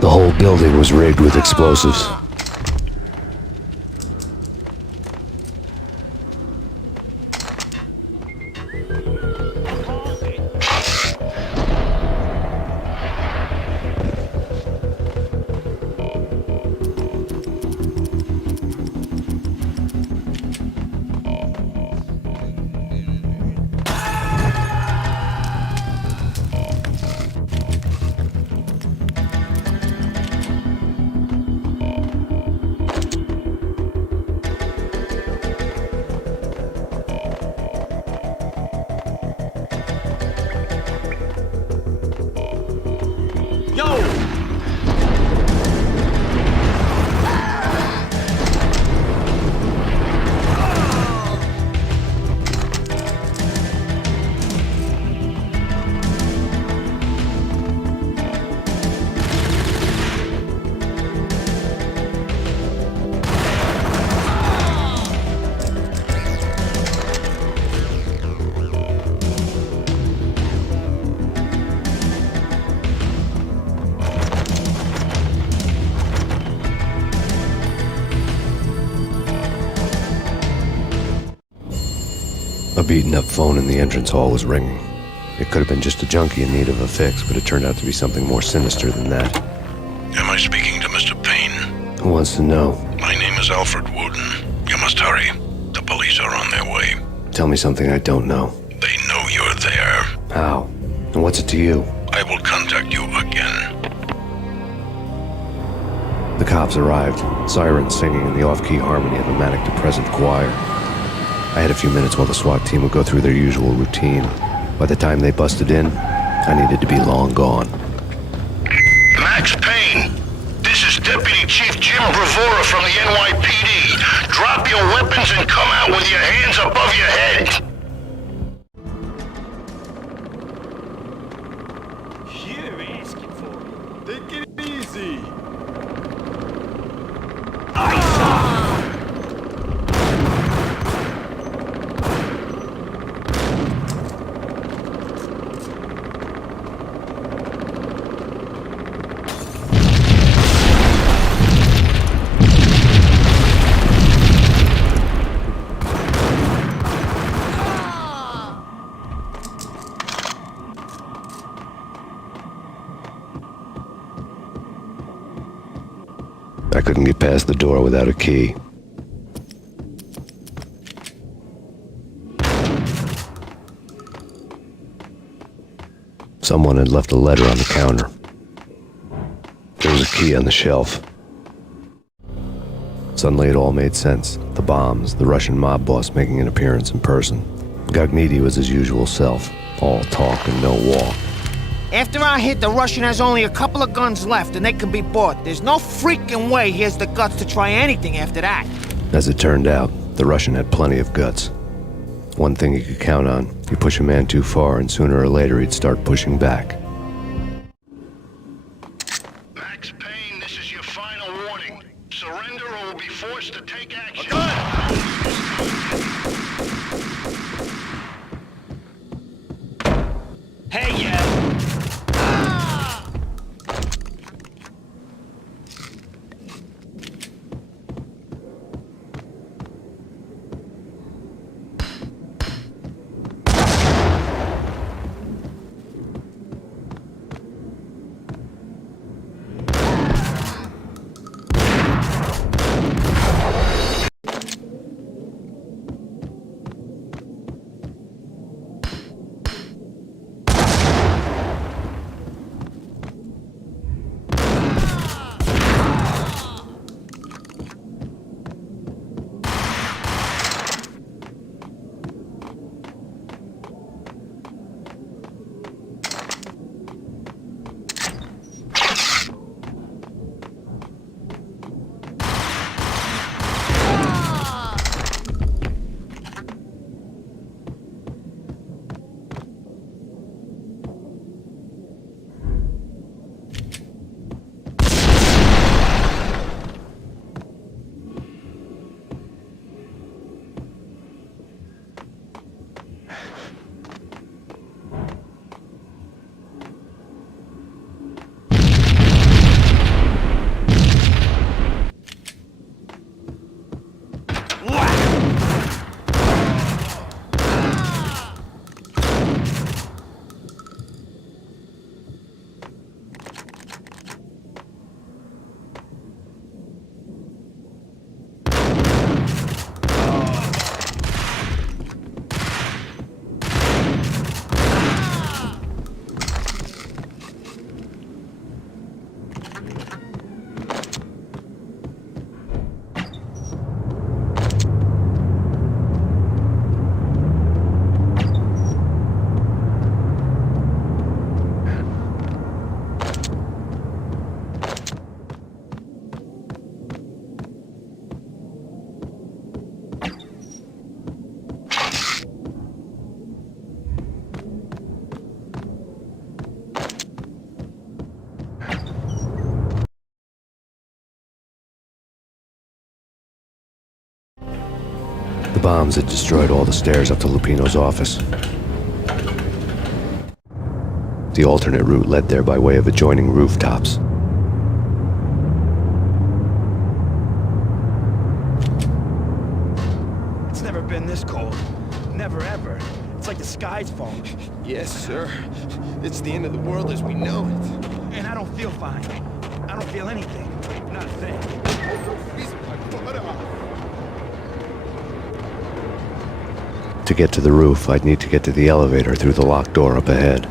The whole building was rigged with explosives. A beaten-up phone in the entrance hall was ringing. It could have been just a junkie in need of a fix, but it turned out to be something more sinister than that. Am I speaking to Mr. Payne? Who wants to know? My name is Alfred Wooden. You must hurry. The police are on their way. Tell me something I don't know. They know you're there. How? And what's it to you? I will contact you again. The cops arrived, sirens singing in the off-key harmony of a manic-depressive choir. I had a few minutes while the SWAT team would go through their usual routine. By the time they busted in, I needed to be long gone. Max Payne, this is Deputy Chief Jim Bravura from the NYPD. Drop your weapons and come out with your hands above your head. get past the door without a key. Someone had left a letter on the counter. There was a key on the shelf. Suddenly it all made sense. The bombs, the Russian mob boss making an appearance in person. Gagniti was his usual self, all talk and no walk. After our hit, the Russian has only a couple of guns left, and they can be bought. There's no freaking way he has the guts to try anything after that. As it turned out, the Russian had plenty of guts. One thing he could count on, you push a man too far and sooner or later he'd start pushing back. Max Payne, this is your final warning. Surrender or we'll be forced to take action. Hey, yeah. The bombs had destroyed all the stairs up to Lupino's office. The alternate route led there by way of adjoining rooftops. It's never been this cold. Never ever. It's like the sky's falling. Yes, sir. It's the end of the world as we know it. And I don't feel fine. I don't feel anything. Not a thing. To get to the roof, I'd need to get to the elevator through the locked door up ahead.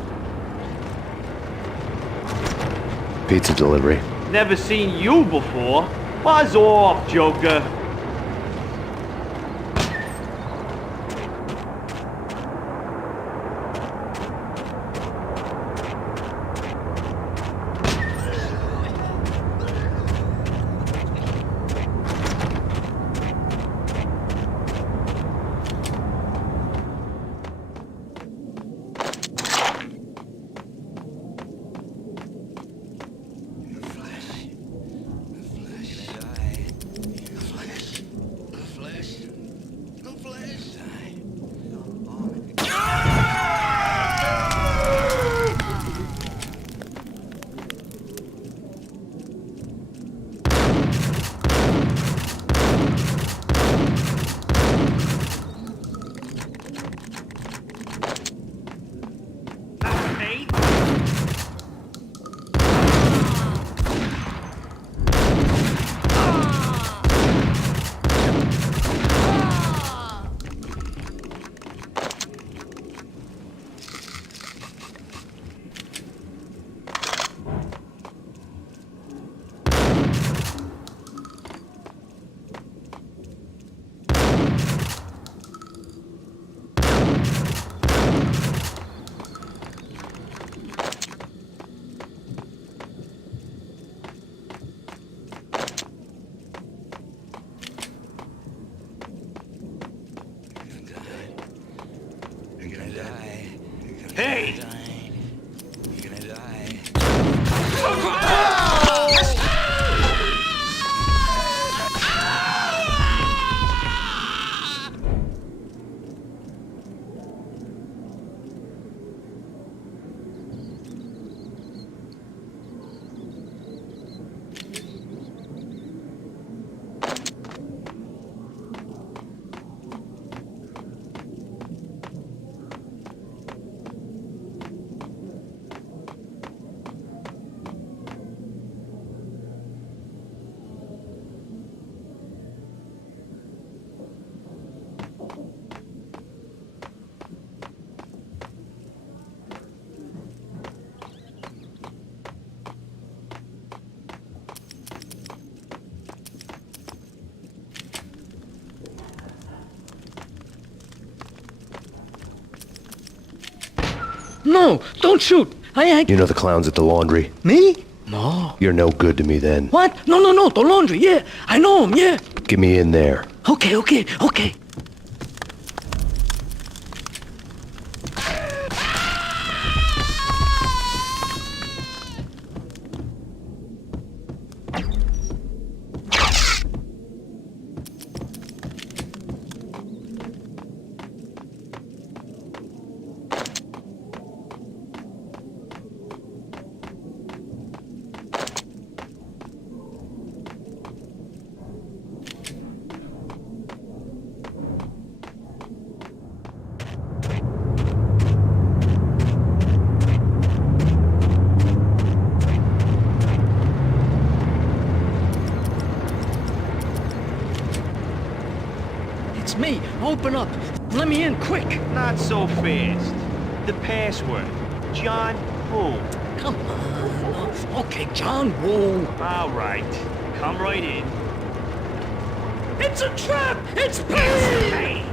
Pizza delivery. Never seen you before. Buzz off, Joker. No, don't shoot. I ain't... You know the clowns at the laundry? Me? No. You're no good to me then. What? No, the laundry, yeah. I know him, yeah. Get me in there. Okay. It's me. Open up. Let me in, quick. Not so fast. The password. John who? Come on. Okay, John Woo. All right. Come right in. It's a trap! It's Payne!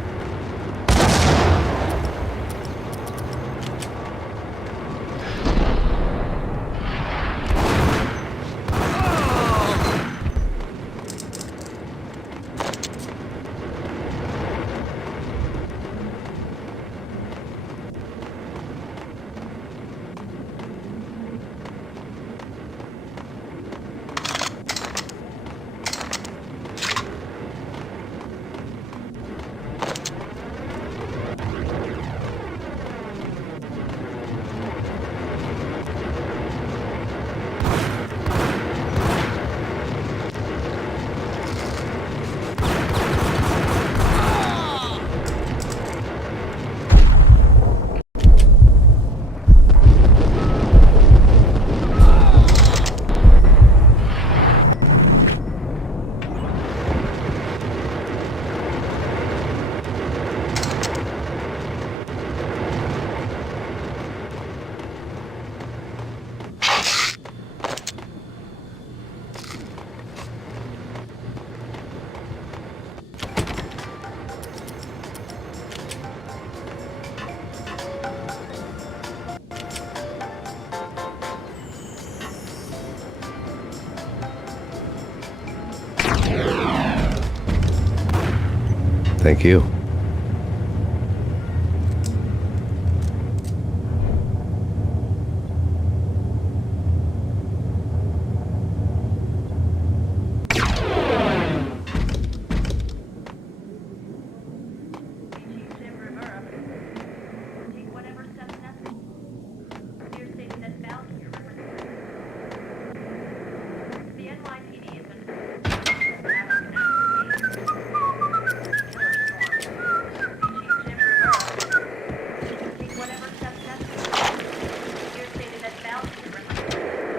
Thank you.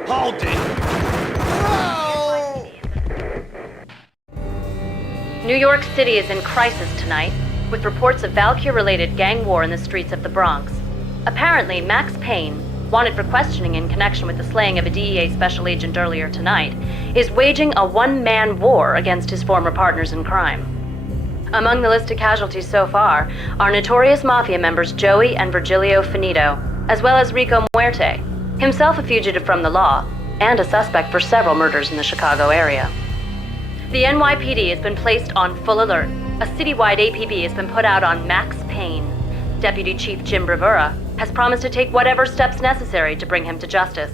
Hold it! New York City is in crisis tonight, with reports of Valkyr-related gang war in the streets of the Bronx. Apparently, Max Payne, wanted for questioning in connection with the slaying of a DEA special agent earlier tonight, is waging a one-man war against his former partners in crime. Among the listed casualties so far are notorious mafia members Joey and Virgilio Finito, as well as Rico Muerte, himself a fugitive from the law, and a suspect for several murders in the Chicago area. The NYPD has been placed on full alert. A citywide APB has been put out on Max Payne. Deputy Chief Jim Bravura has promised to take whatever steps necessary to bring him to justice.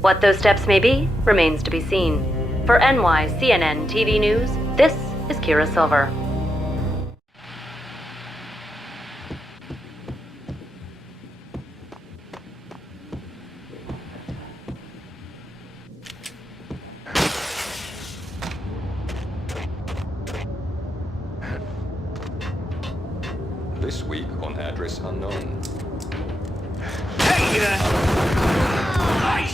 What those steps may be remains to be seen. For NYCNN TV News, this is Kira Silver. This week on address unknown. Hey, I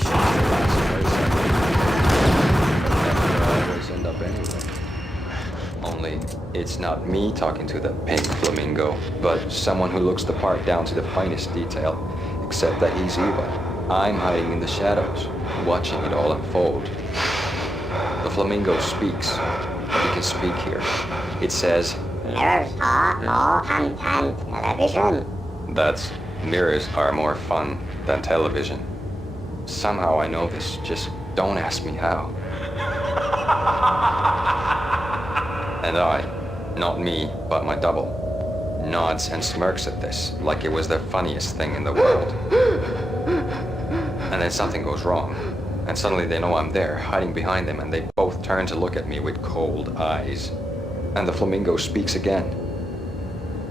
Always end up anyway. Only it's not me talking to the pink flamingo, but someone who looks the part down to the finest detail. Except that he's evil. I'm hiding in the shadows, watching it all unfold. The flamingo speaks. He can speak here. It says, There's no content television. That's Mirrors are more fun than television. Somehow I know this, just don't ask me how. And I, not me, but my double, nods and smirks at this like it was the funniest thing in the world. And then something goes wrong, and suddenly they know I'm there, hiding behind them, and they both turn to look at me with cold eyes. And the flamingo speaks again.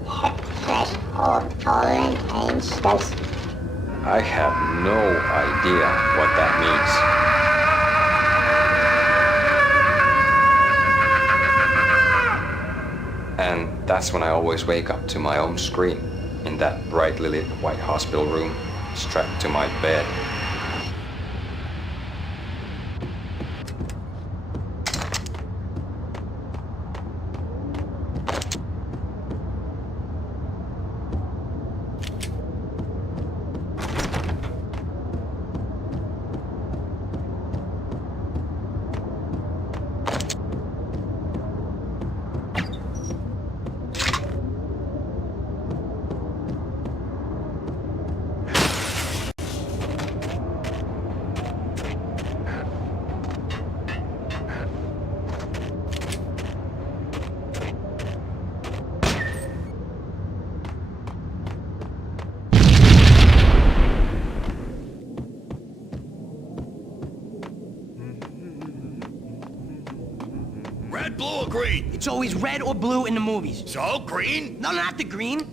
Threshold tolerant and stuff. I have no idea what that means. And that's when I always wake up to my own scream in that brightly lit white hospital room, strapped to my bed. Red, blue, or green? It's always red or blue in the movies. So, green? No, not the green.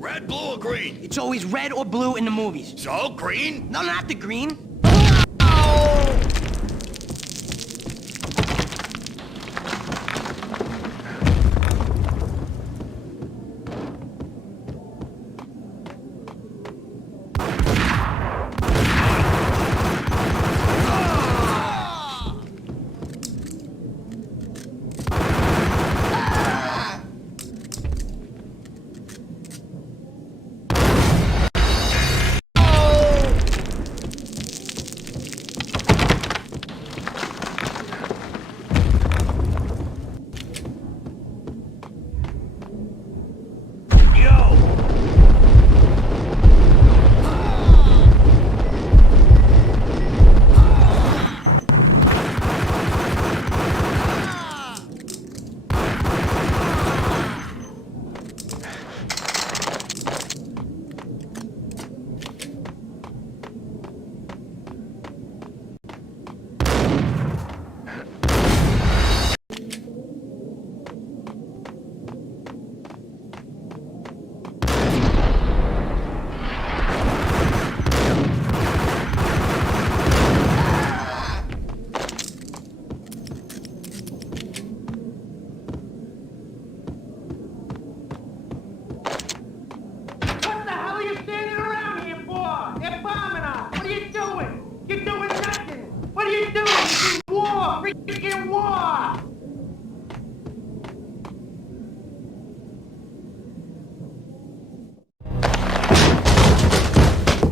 Red, blue, or green? It's always red or blue in the movies. So, green? No, not the green.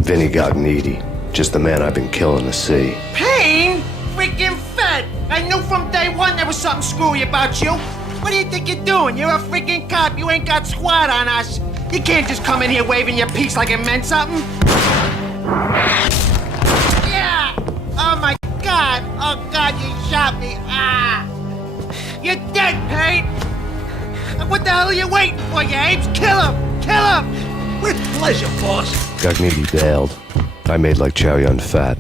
Vinny got needy. Just the man I've been killing to see. Payne? Freaking fed! I knew from day one there was something screwy about you. What do you think you're doing? You're a freaking cop. You ain't got squad on us. You can't just come in here waving your piece like it meant something. Yeah! Oh my God! Oh God, you shot me! Ah! You're dead, Payne! What the hell are you waiting for, you apes? Kill him! Kill him! With pleasure, boss. Gagnetti bailed. I made like Chow Yun fat.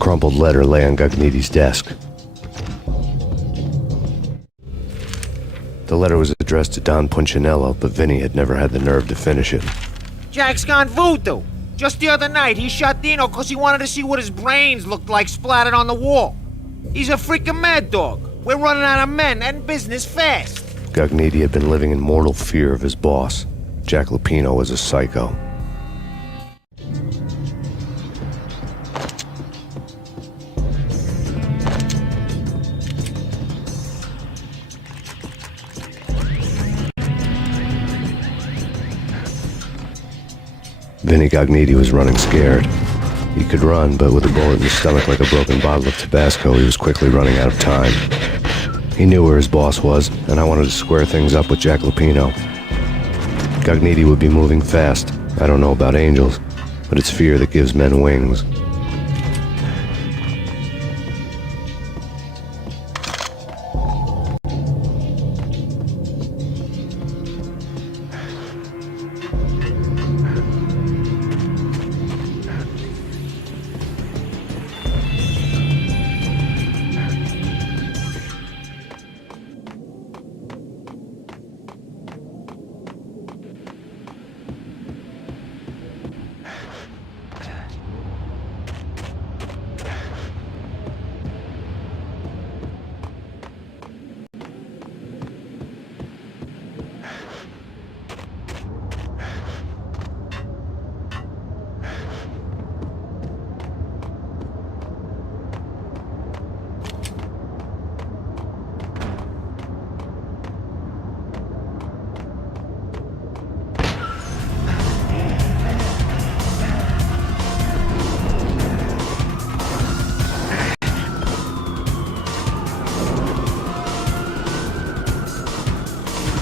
crumpled letter lay on Gagniti's desk. The letter was addressed to Don Punchinello, but Vinny had never had the nerve to finish it. Jack's gone voodoo. Just the other night, he shot Dino because he wanted to see what his brains looked like splattered on the wall. He's a freaking mad dog. We're running out of men and business fast. Gagniti had been living in mortal fear of his boss. Jack Lupino was a psycho. Vinny Gagniti was running scared. He could run, but with a bullet in his stomach like a broken bottle of Tabasco, he was quickly running out of time. He knew where his boss was, and I wanted to square things up with Jack Lupino. Gagniti would be moving fast. I don't know about angels, but it's fear that gives men wings.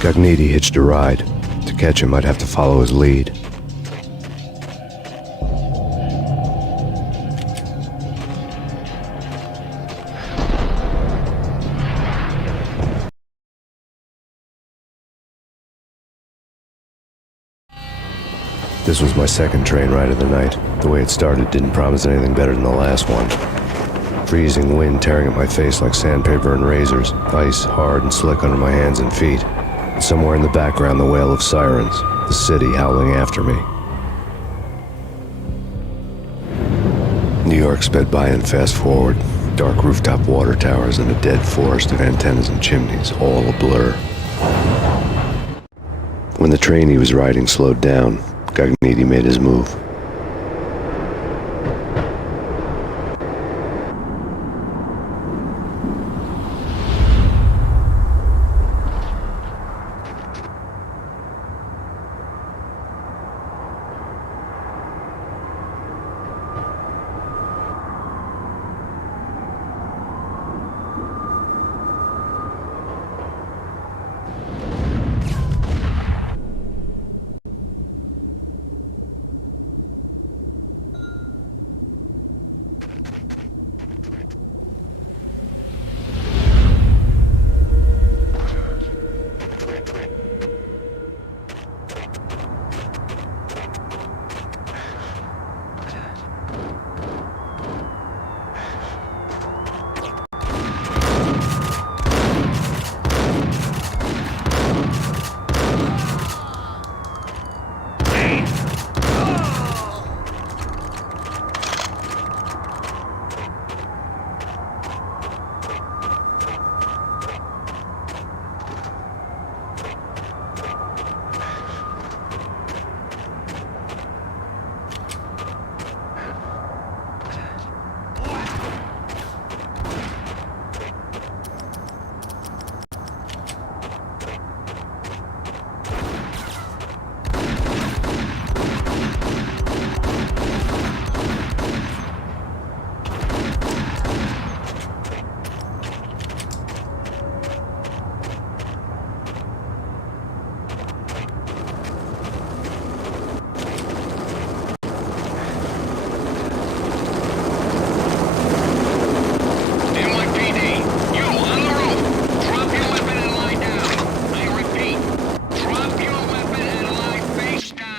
Gagniti hitched a ride. To catch him, I'd have to follow his lead. This was my second train ride of the night. The way it started didn't promise anything better than the last one. Freezing wind tearing at my face like sandpaper and razors, ice hard and slick under my hands and feet. And somewhere in the background, the wail of sirens, the city howling after me. New York sped by in fast forward. Dark rooftop water towers and a dead forest of antennas and chimneys, all a blur. When the train he was riding slowed down, Gagniti made his move.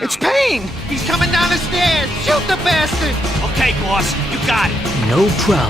It's Payne! He's coming down the stairs! Shoot the bastard! Okay, boss, you got it. No problem.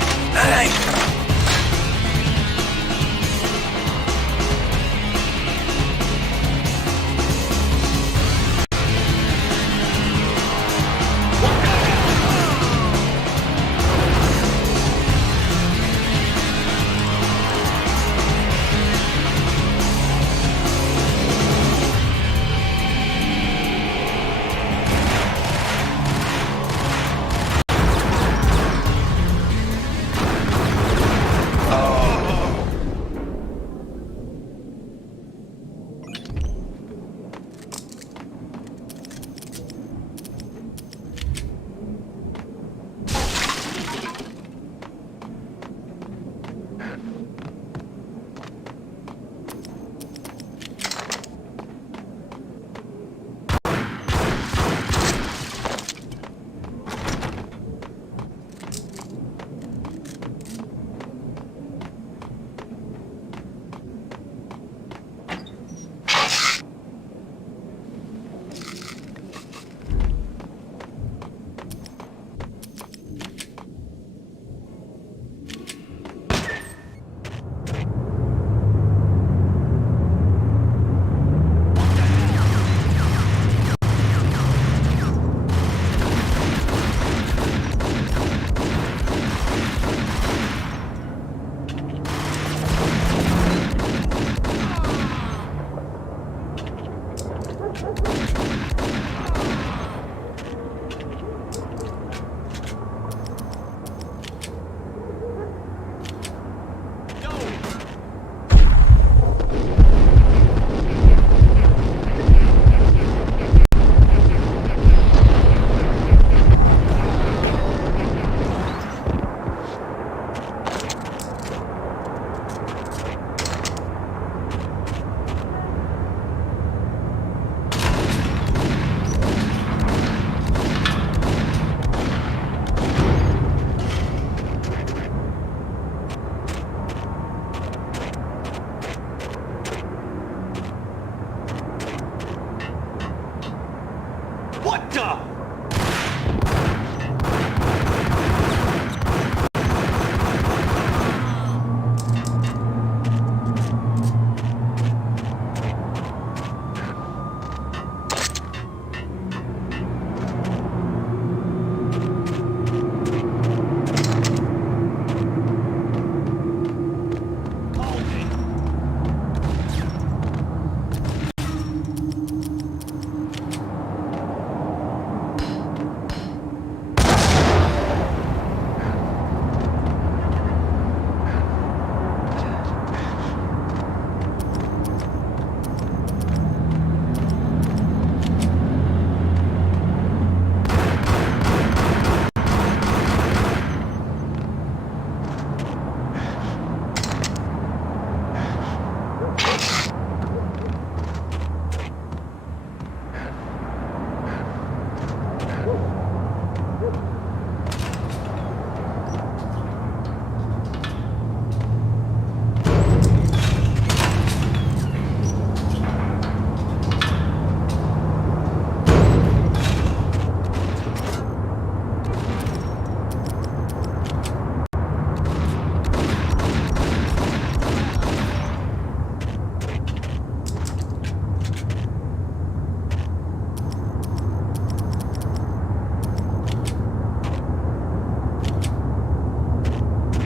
What the?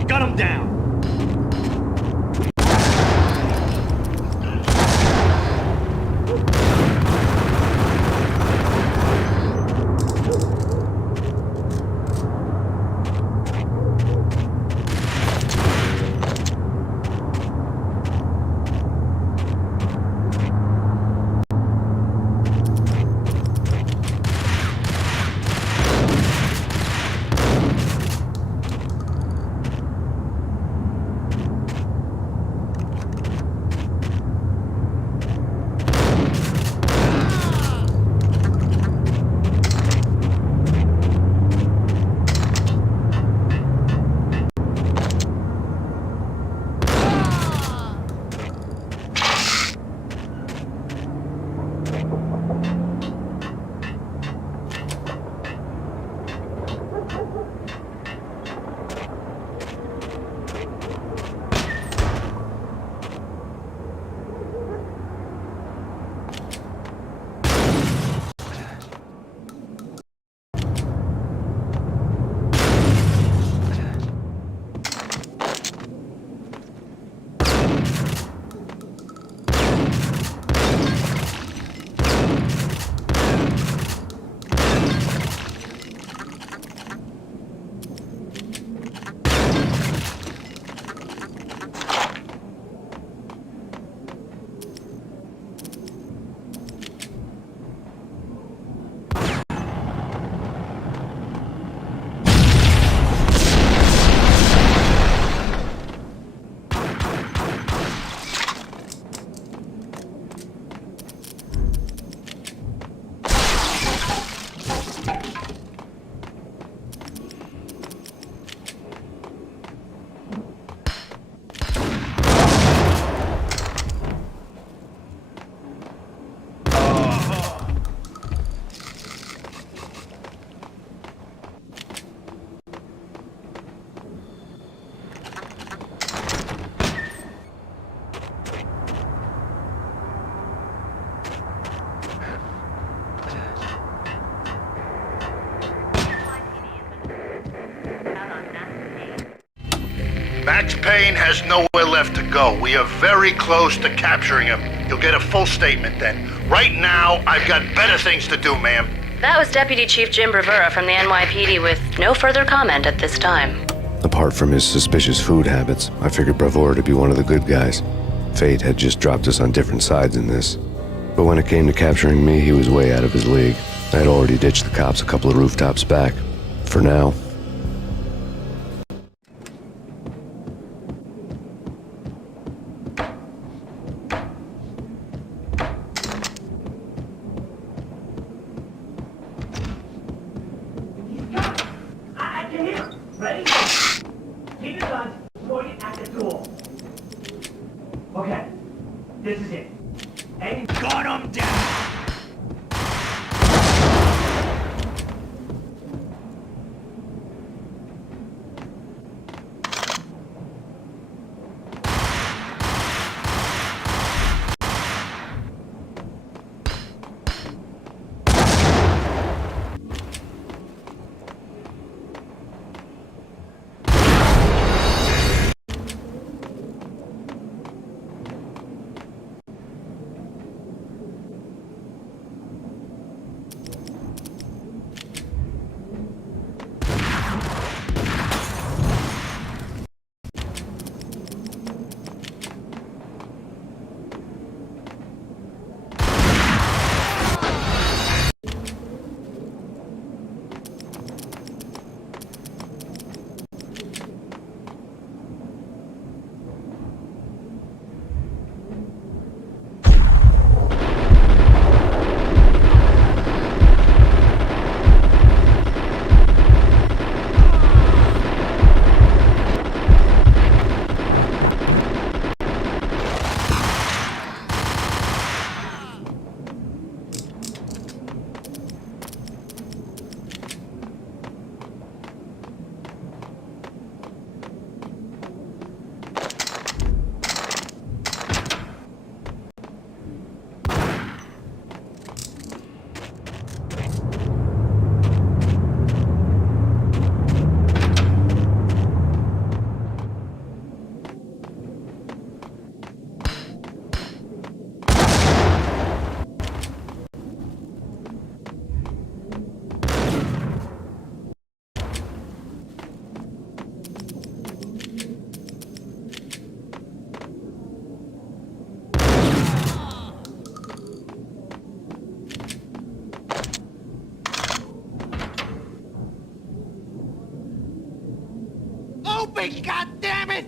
Gun him down. Max Payne has nowhere left to go. We are very close to capturing him. You'll get a full statement then. Right now, I've got better things to do, ma'am. That was Deputy Chief Jim Bravura from the NYPD with no further comment at this time. Apart from his suspicious food habits, I figured Bravura to be one of the good guys. Fate had just dropped us on different sides in this. But when it came to capturing me, he was way out of his league. I had already ditched the cops a couple of rooftops back. For now. I can hear him. Ready? Keep your guns pointed at the door. Okay, this is it. Aim. Got him down! Open, goddammit!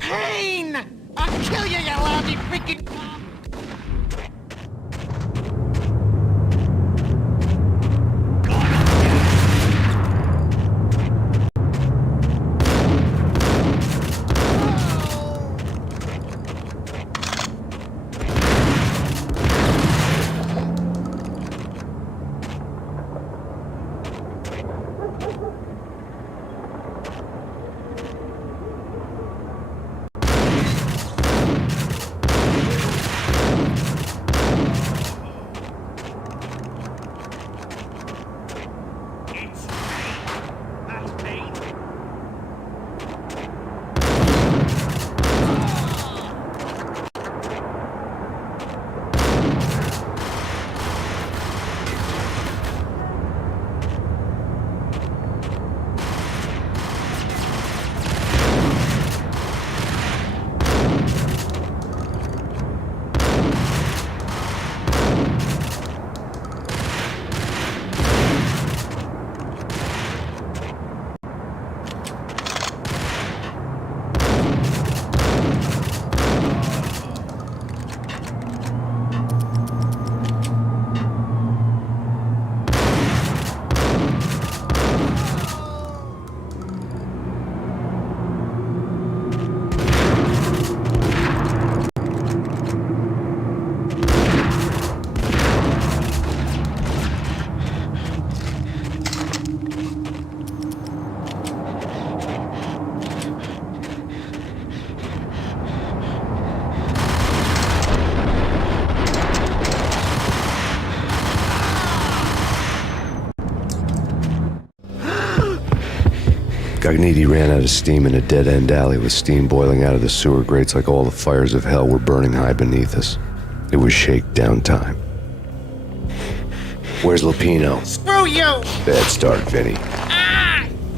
Payne! I'll kill you, you lousy freaking cop! Gognitti ran out of steam in a dead-end alley with steam boiling out of the sewer grates like all the fires of hell were burning high beneath us. It was shakedown time. Where's Lupino? Screw you! Bad start, Vinny.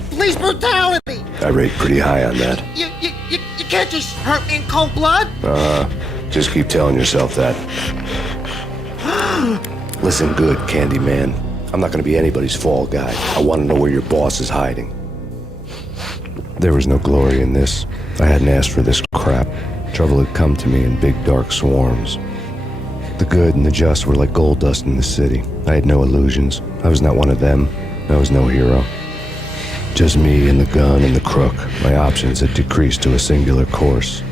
Police brutality! I rate pretty high on that. You can't just hurt me in cold blood! Just keep telling yourself that. Listen good, Candyman. I'm not gonna be anybody's fall guy. I want to know where your boss is hiding. There was no glory in this. I hadn't asked for this crap. Trouble had come to me in big dark swarms. The good and the just were like gold dust in the city. I had no illusions. I was not one of them. I was no hero. Just me and the gun and the crook. My options had decreased to a singular course.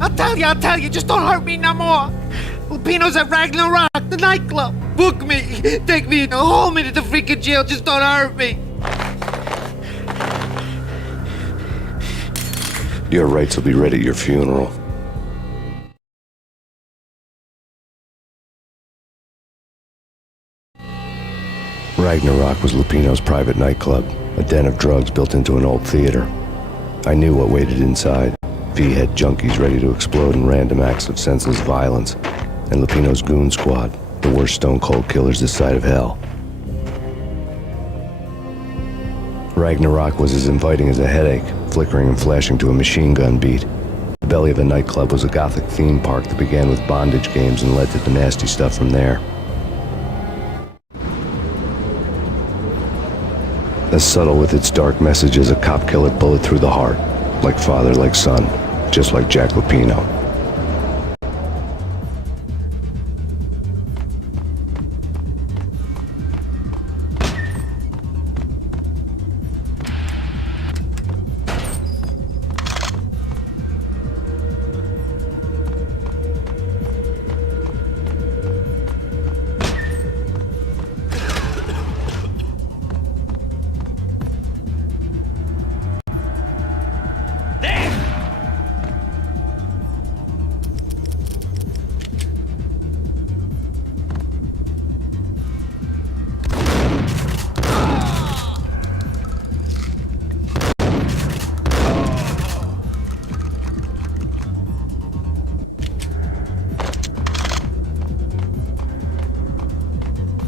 I'll tell you, just don't hurt me no more. Lupino's at Ragnarok, the nightclub. Book me, take me in, hold me to the freaking jail, just don't hurt me. Your rights will be read at your funeral. Ragnarok was Lupino's private nightclub, a den of drugs built into an old theater. I knew what waited inside. V-head junkies ready to explode in random acts of senseless violence, and Lupino's goon squad, the worst stone-cold killers this side of hell. Ragnarok was as inviting as a headache, flickering and flashing to a machine gun beat. The belly of a nightclub was a gothic theme park that began with bondage games and led to the nasty stuff from there. As subtle with its dark message as a cop killer bullet through the heart, like father, like son, just like Jack Lupino.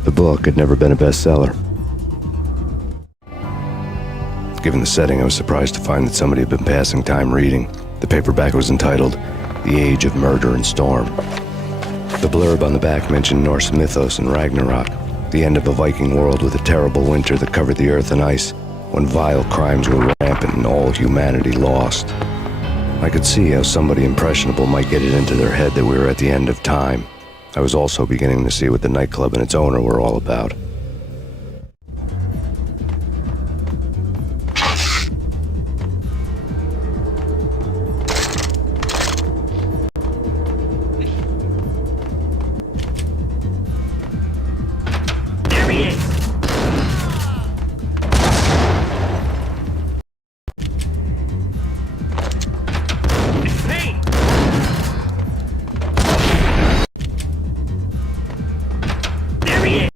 The book had never been a bestseller. Given the setting, I was surprised to find that somebody had been passing time reading. The paperback was entitled The Age of Murder and Storm. The blurb on the back mentioned Norse mythos and Ragnarok, the end of a Viking world with a terrible winter that covered the earth in ice, when vile crimes were rampant and all humanity lost. I could see how somebody impressionable might get it into their head that we were at the end of time. I was also beginning to see what the nightclub and its owner were all about. There he is! It's Payne! There he is!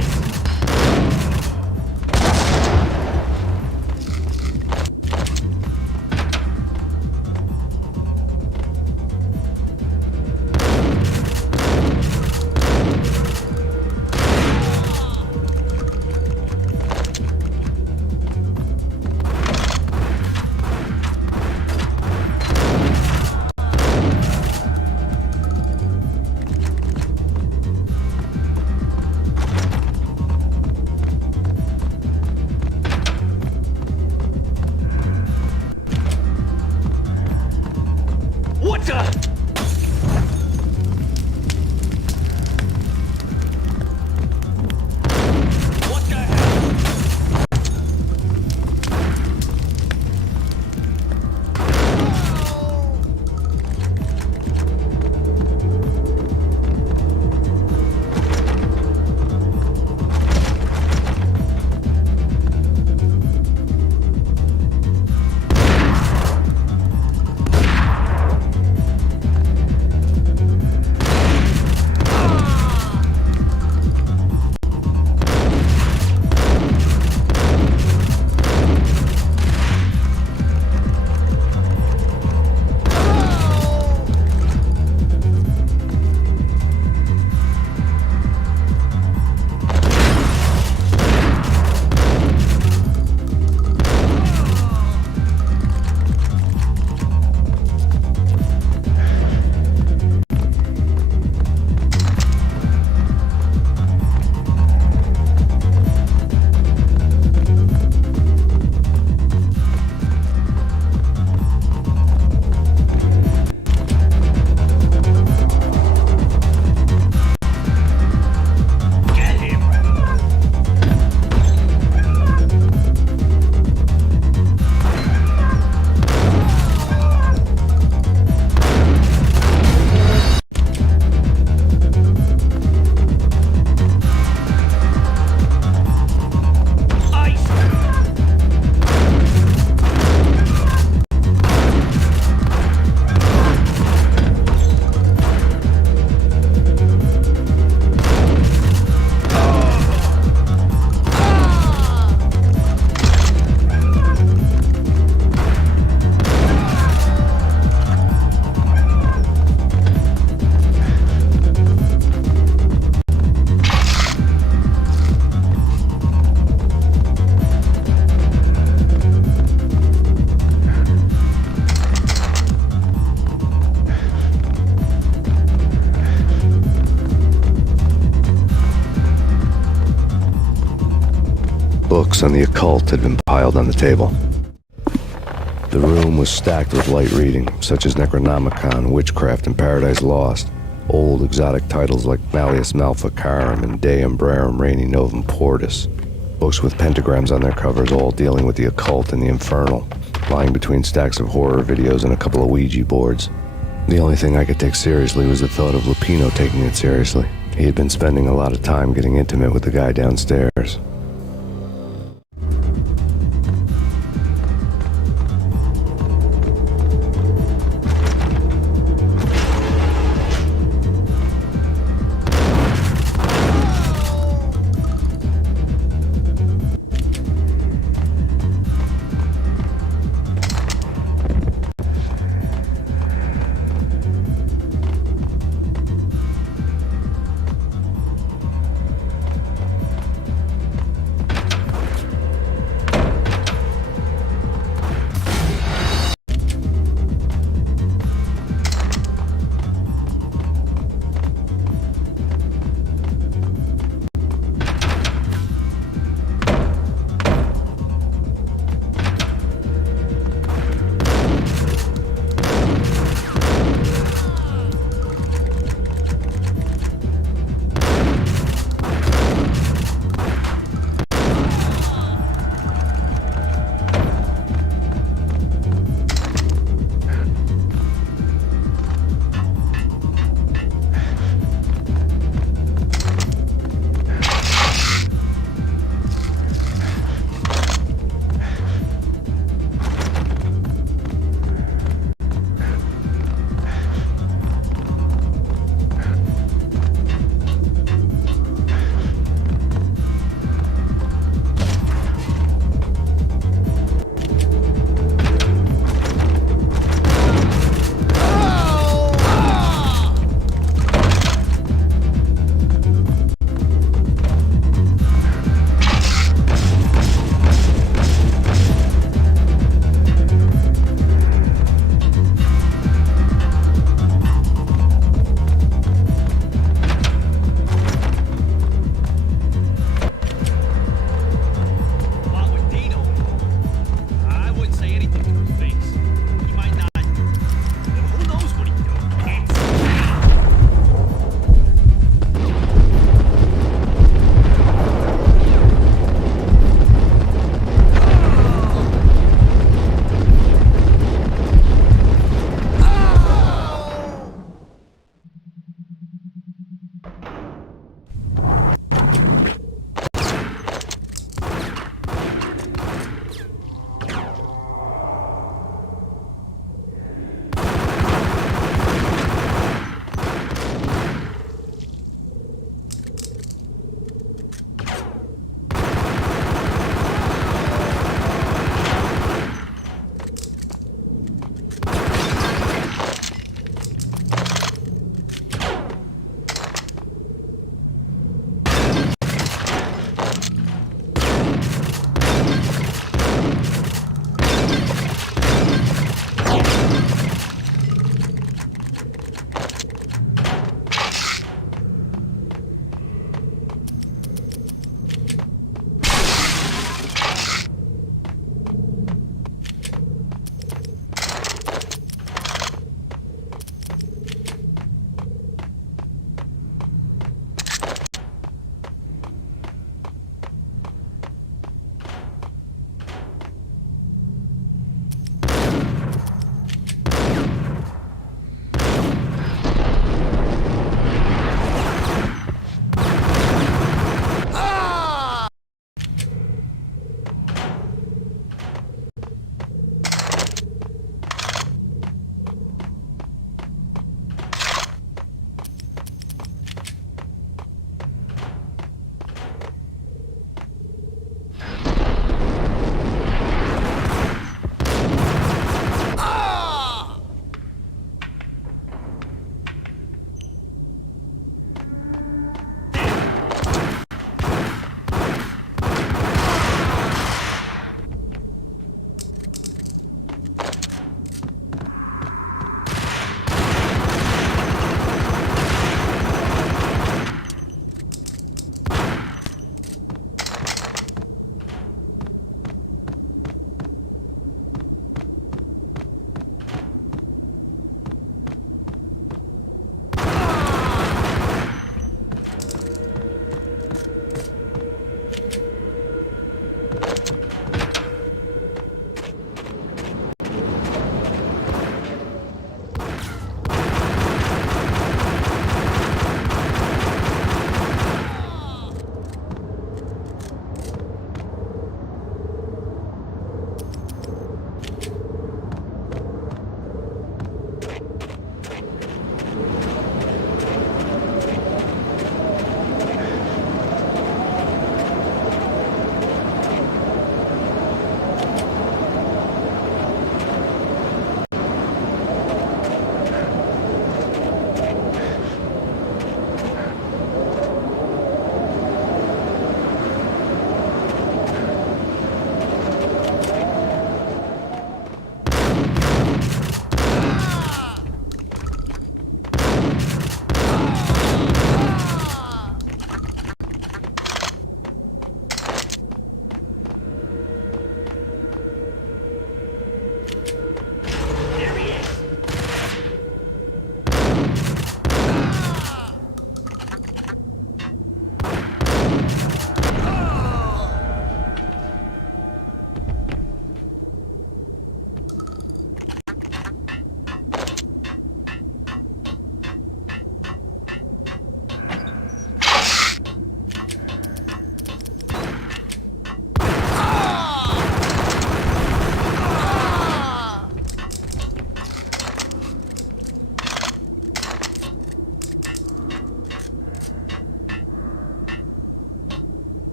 Books on the occult had been piled on the table. The room was stacked with light reading, such as Necronomicon, Witchcraft, and Paradise Lost. Old exotic titles like Malleus Maleficarum and De Umbrarum Reini Novum Portus. Books with pentagrams on their covers, all dealing with the occult and the infernal, lying between stacks of horror videos and a couple of Ouija boards. The only thing I could take seriously was the thought of Lupino taking it seriously. He had been spending a lot of time getting intimate with the guy downstairs.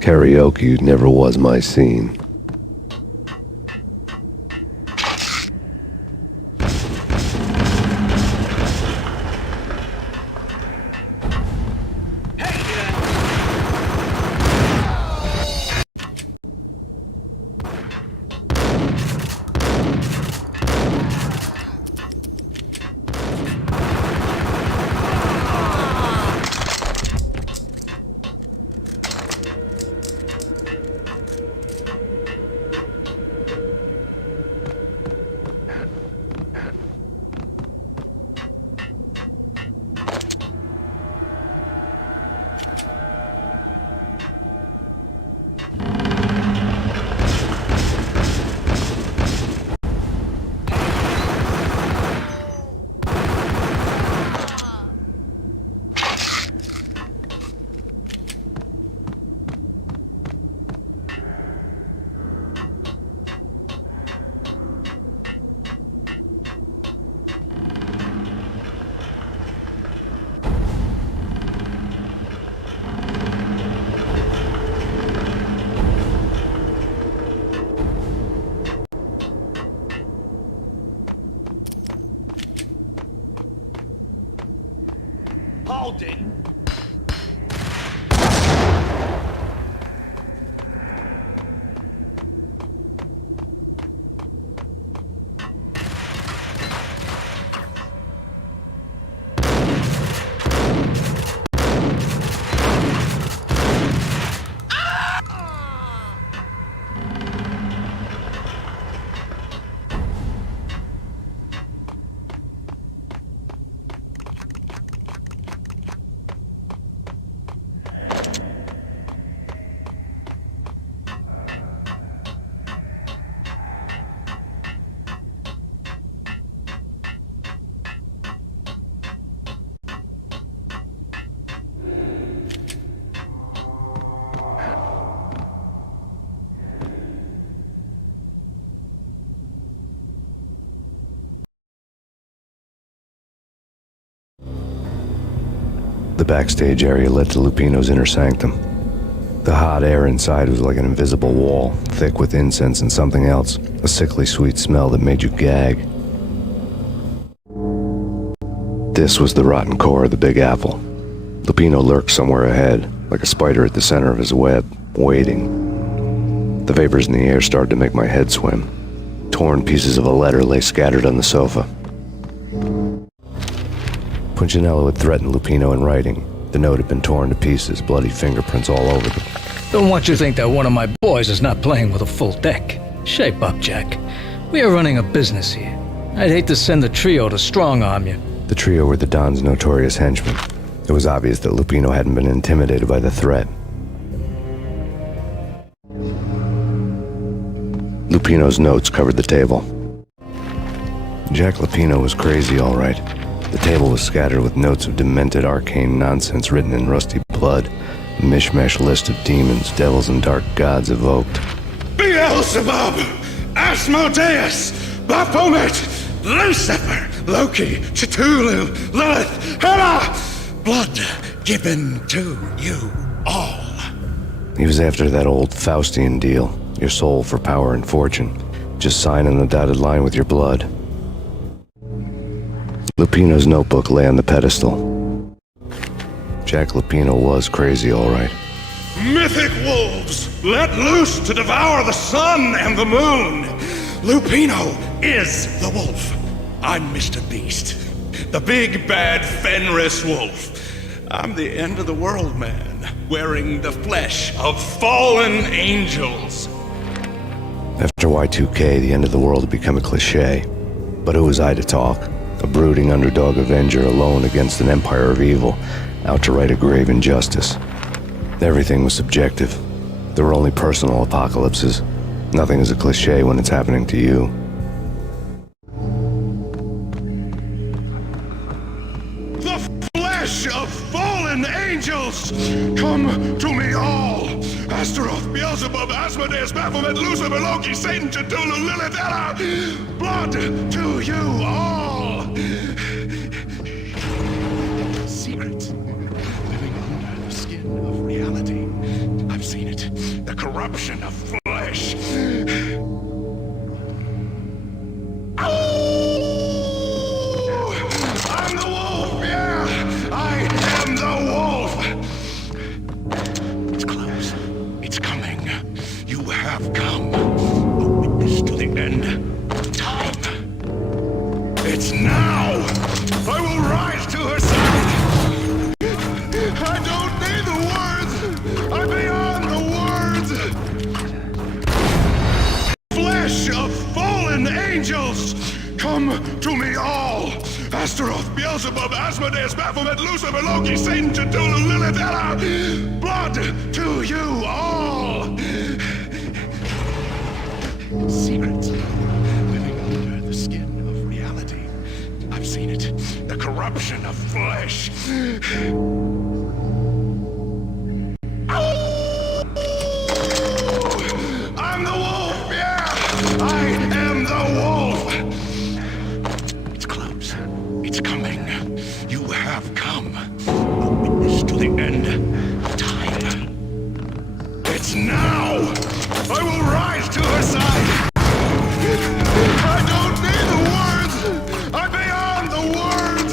Karaoke never was my scene. Hold it! The backstage area led to Lupino's inner sanctum. The hot air inside was like an invisible wall, thick with incense and something else, a sickly sweet smell that made you gag. This was the rotten core of the Big Apple. Lupino lurked somewhere ahead, like a spider at the center of his web, waiting. The vapors in the air started to make my head swim. Torn pieces of a letter lay scattered on the sofa. Punchinello had threatened Lupino in writing. The note had been torn to pieces, bloody fingerprints all over them. Don't want you to think that one of my boys is not playing with a full deck. Shape up, Jack. We are running a business here. I'd hate to send the trio to strong-arm you. The trio were the Don's notorious henchmen. It was obvious that Lupino hadn't been intimidated by the threat. Lupino's notes covered the table. Jack Lupino was crazy, all right. The table was scattered with notes of demented arcane nonsense written in rusty blood, a mishmash list of demons, devils, and dark gods evoked. Beelzebub, Asmodeus, Baphomet, Lucifer, Loki, Cthulhu, Lilith, Hela! Blood given to you all. He was after that old Faustian deal, your soul for power and fortune. Just sign on the dotted line with your blood. Lupino's notebook lay on the pedestal. Jack Lupino was crazy, all right. Mythic wolves, let loose to devour the sun and the moon. Lupino is the wolf. I'm Mr. Beast, the big bad Fenris wolf. I'm the end of the world man, wearing the flesh of fallen angels. After Y2K, the end of the world had become a cliché. But who was I to talk? A brooding underdog avenger alone against an empire of evil, out to right a grave injustice. Everything was subjective. There were only personal apocalypses. Nothing is a cliché when it's happening to you. The flesh of fallen angels! Come to me all! Astaroth, Beelzebub, Asmodeus, Baphomet, Lucifer, Loki, Satan, Cthulhu, Lilith, Hela! Blood to you all! Secret. Living under the skin of reality. I've seen it. It's now! I will rise to her side! I don't need the words! I'm beyond the words! Flesh of fallen angels! Come to me all! Astaroth, Beelzebub, Asmodeus, Baphomet, Lucifer, Loki, Satan, Cthulhu, Lilith, Ella! Blood to you all! Secrets living under the skin of reality. I've seen it. The corruption of flesh. I'm the wolf, yeah! I am the wolf! It's close. It's coming. You have come. A witness to the end of time. It's now! I will rise to her side! I don't need the words! I'm beyond the words!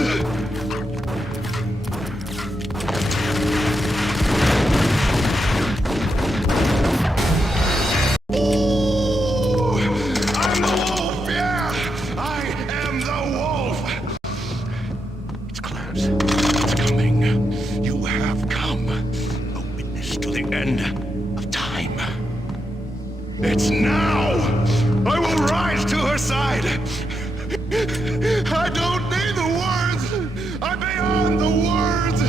I'm the wolf, yeah! I am the wolf! It's close. It's coming. You have come. A witness to the end of time. It's now! I will rise to her side! I don't need the words! I'm beyond the words!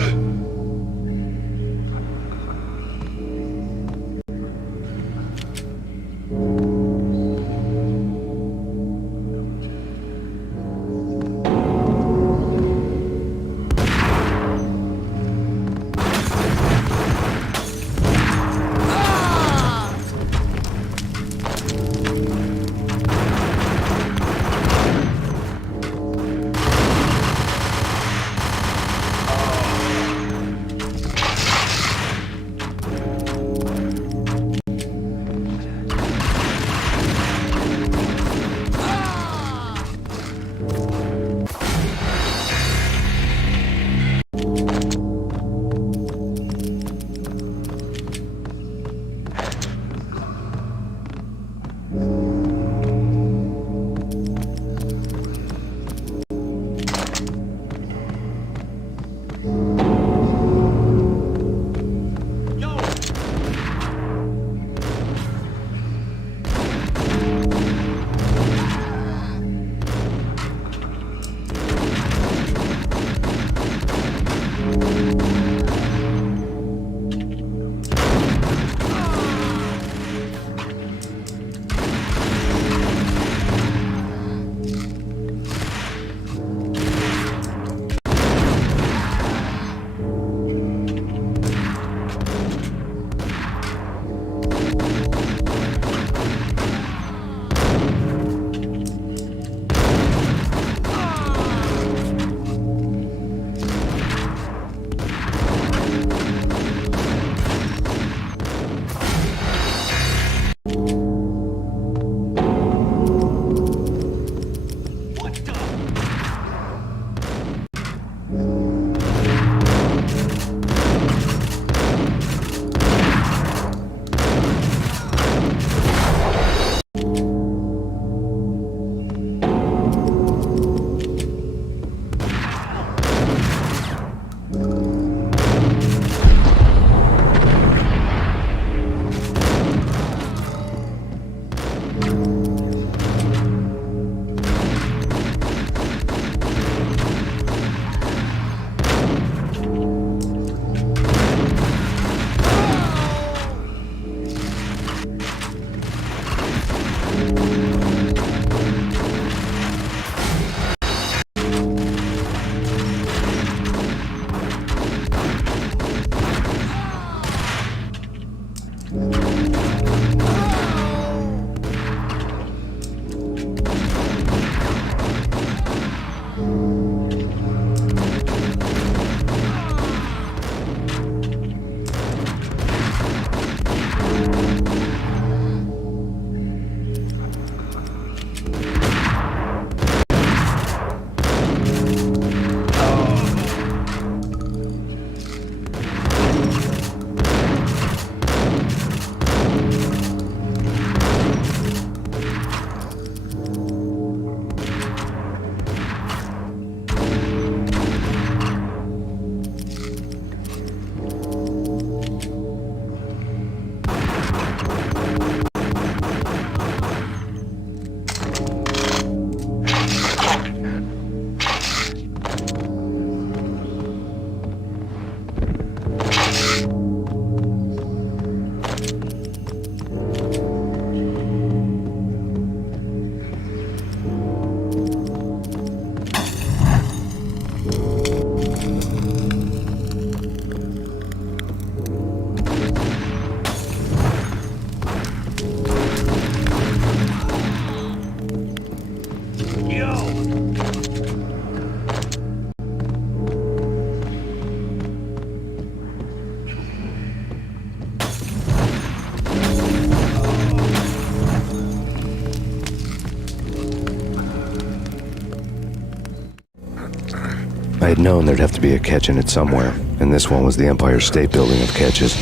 I had known there'd have to be a catch in it somewhere, and this one was the Empire State Building of catches.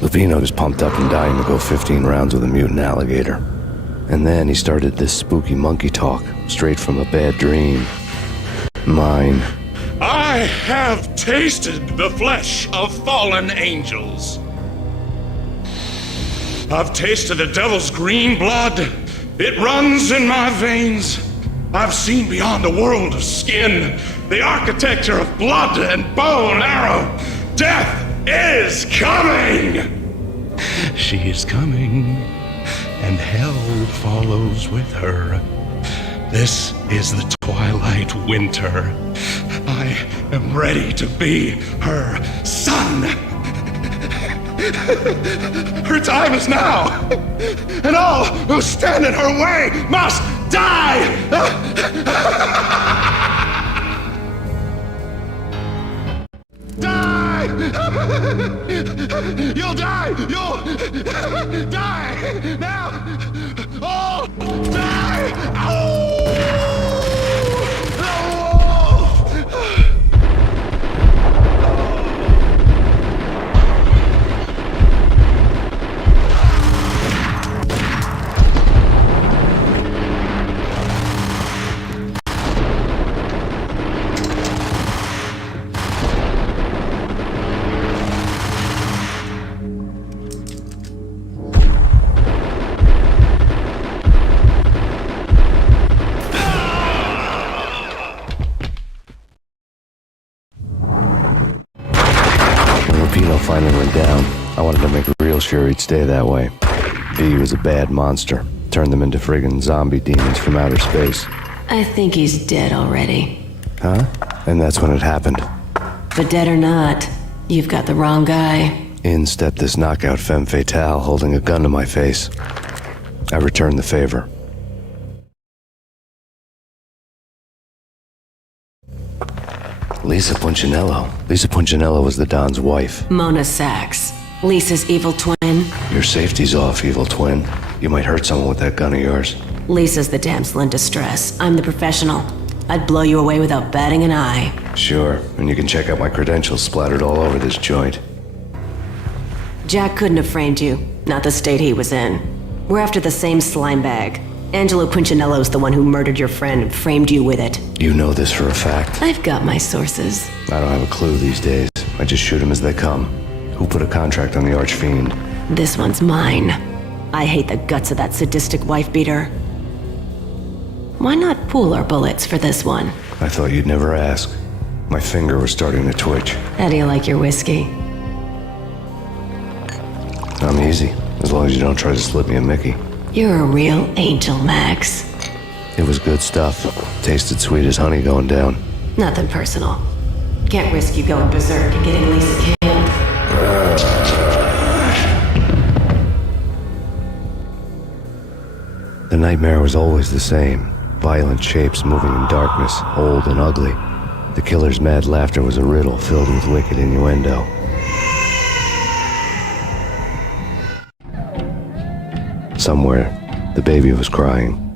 Lupino was pumped up and dying to go 15 rounds with a mutant alligator. And then he started this spooky monkey talk, straight from a bad dream. Mine. I have tasted the flesh of fallen angels. I've tasted the devil's green blood. It runs in my veins. I've seen beyond a world of skin, the architecture of blood and bow and arrow. Death is coming! She is coming, and hell follows with her. This is the twilight winter. I am ready to be her son. Her time is now, and all who stand in her way must die! Die! You'll die! You'll die! Now! Oh! Die! Oh! Finally went down. I wanted to make real sure he'd stay that way. V was a bad monster. Turned them into friggin' zombie demons from outer space. I think he's dead already. Huh? And that's when it happened. But dead or not, you've got the wrong guy. In stepped this knockout femme fatale holding a gun to my face. I returned the favor. Lisa Punchinello. Lisa Punchinello was the Don's wife. Mona Sachs, Lisa's evil twin. Your safety's off, evil twin. You might hurt someone with that gun of yours. Lisa's the damsel in distress. I'm the professional. I'd blow you away without batting an eye. Sure, and you can check out my credentials splattered all over this joint. Jack couldn't have framed you, not the state he was in. We're after the same slime bag. Angelo Punchinello's the one who murdered your friend and framed you with it. You know this for a fact. I've got my sources. I don't have a clue these days. I just shoot them as they come. Who put a contract on the Archfiend? This one's mine. I hate the guts of that sadistic wife-beater. Why not pool our bullets for this one? I thought you'd never ask. My finger was starting to twitch. How do you like your whiskey? I'm easy, as long as you don't try to slip me a Mickey. You're a real angel, Max. It was good stuff. Tasted sweet as honey going down. Nothing personal. Can't risk you going berserk and getting Lisa killed. The nightmare was always the same. Violent shapes moving in darkness, old and ugly. The killer's mad laughter was a riddle filled with wicked innuendo. Somewhere, the baby was crying.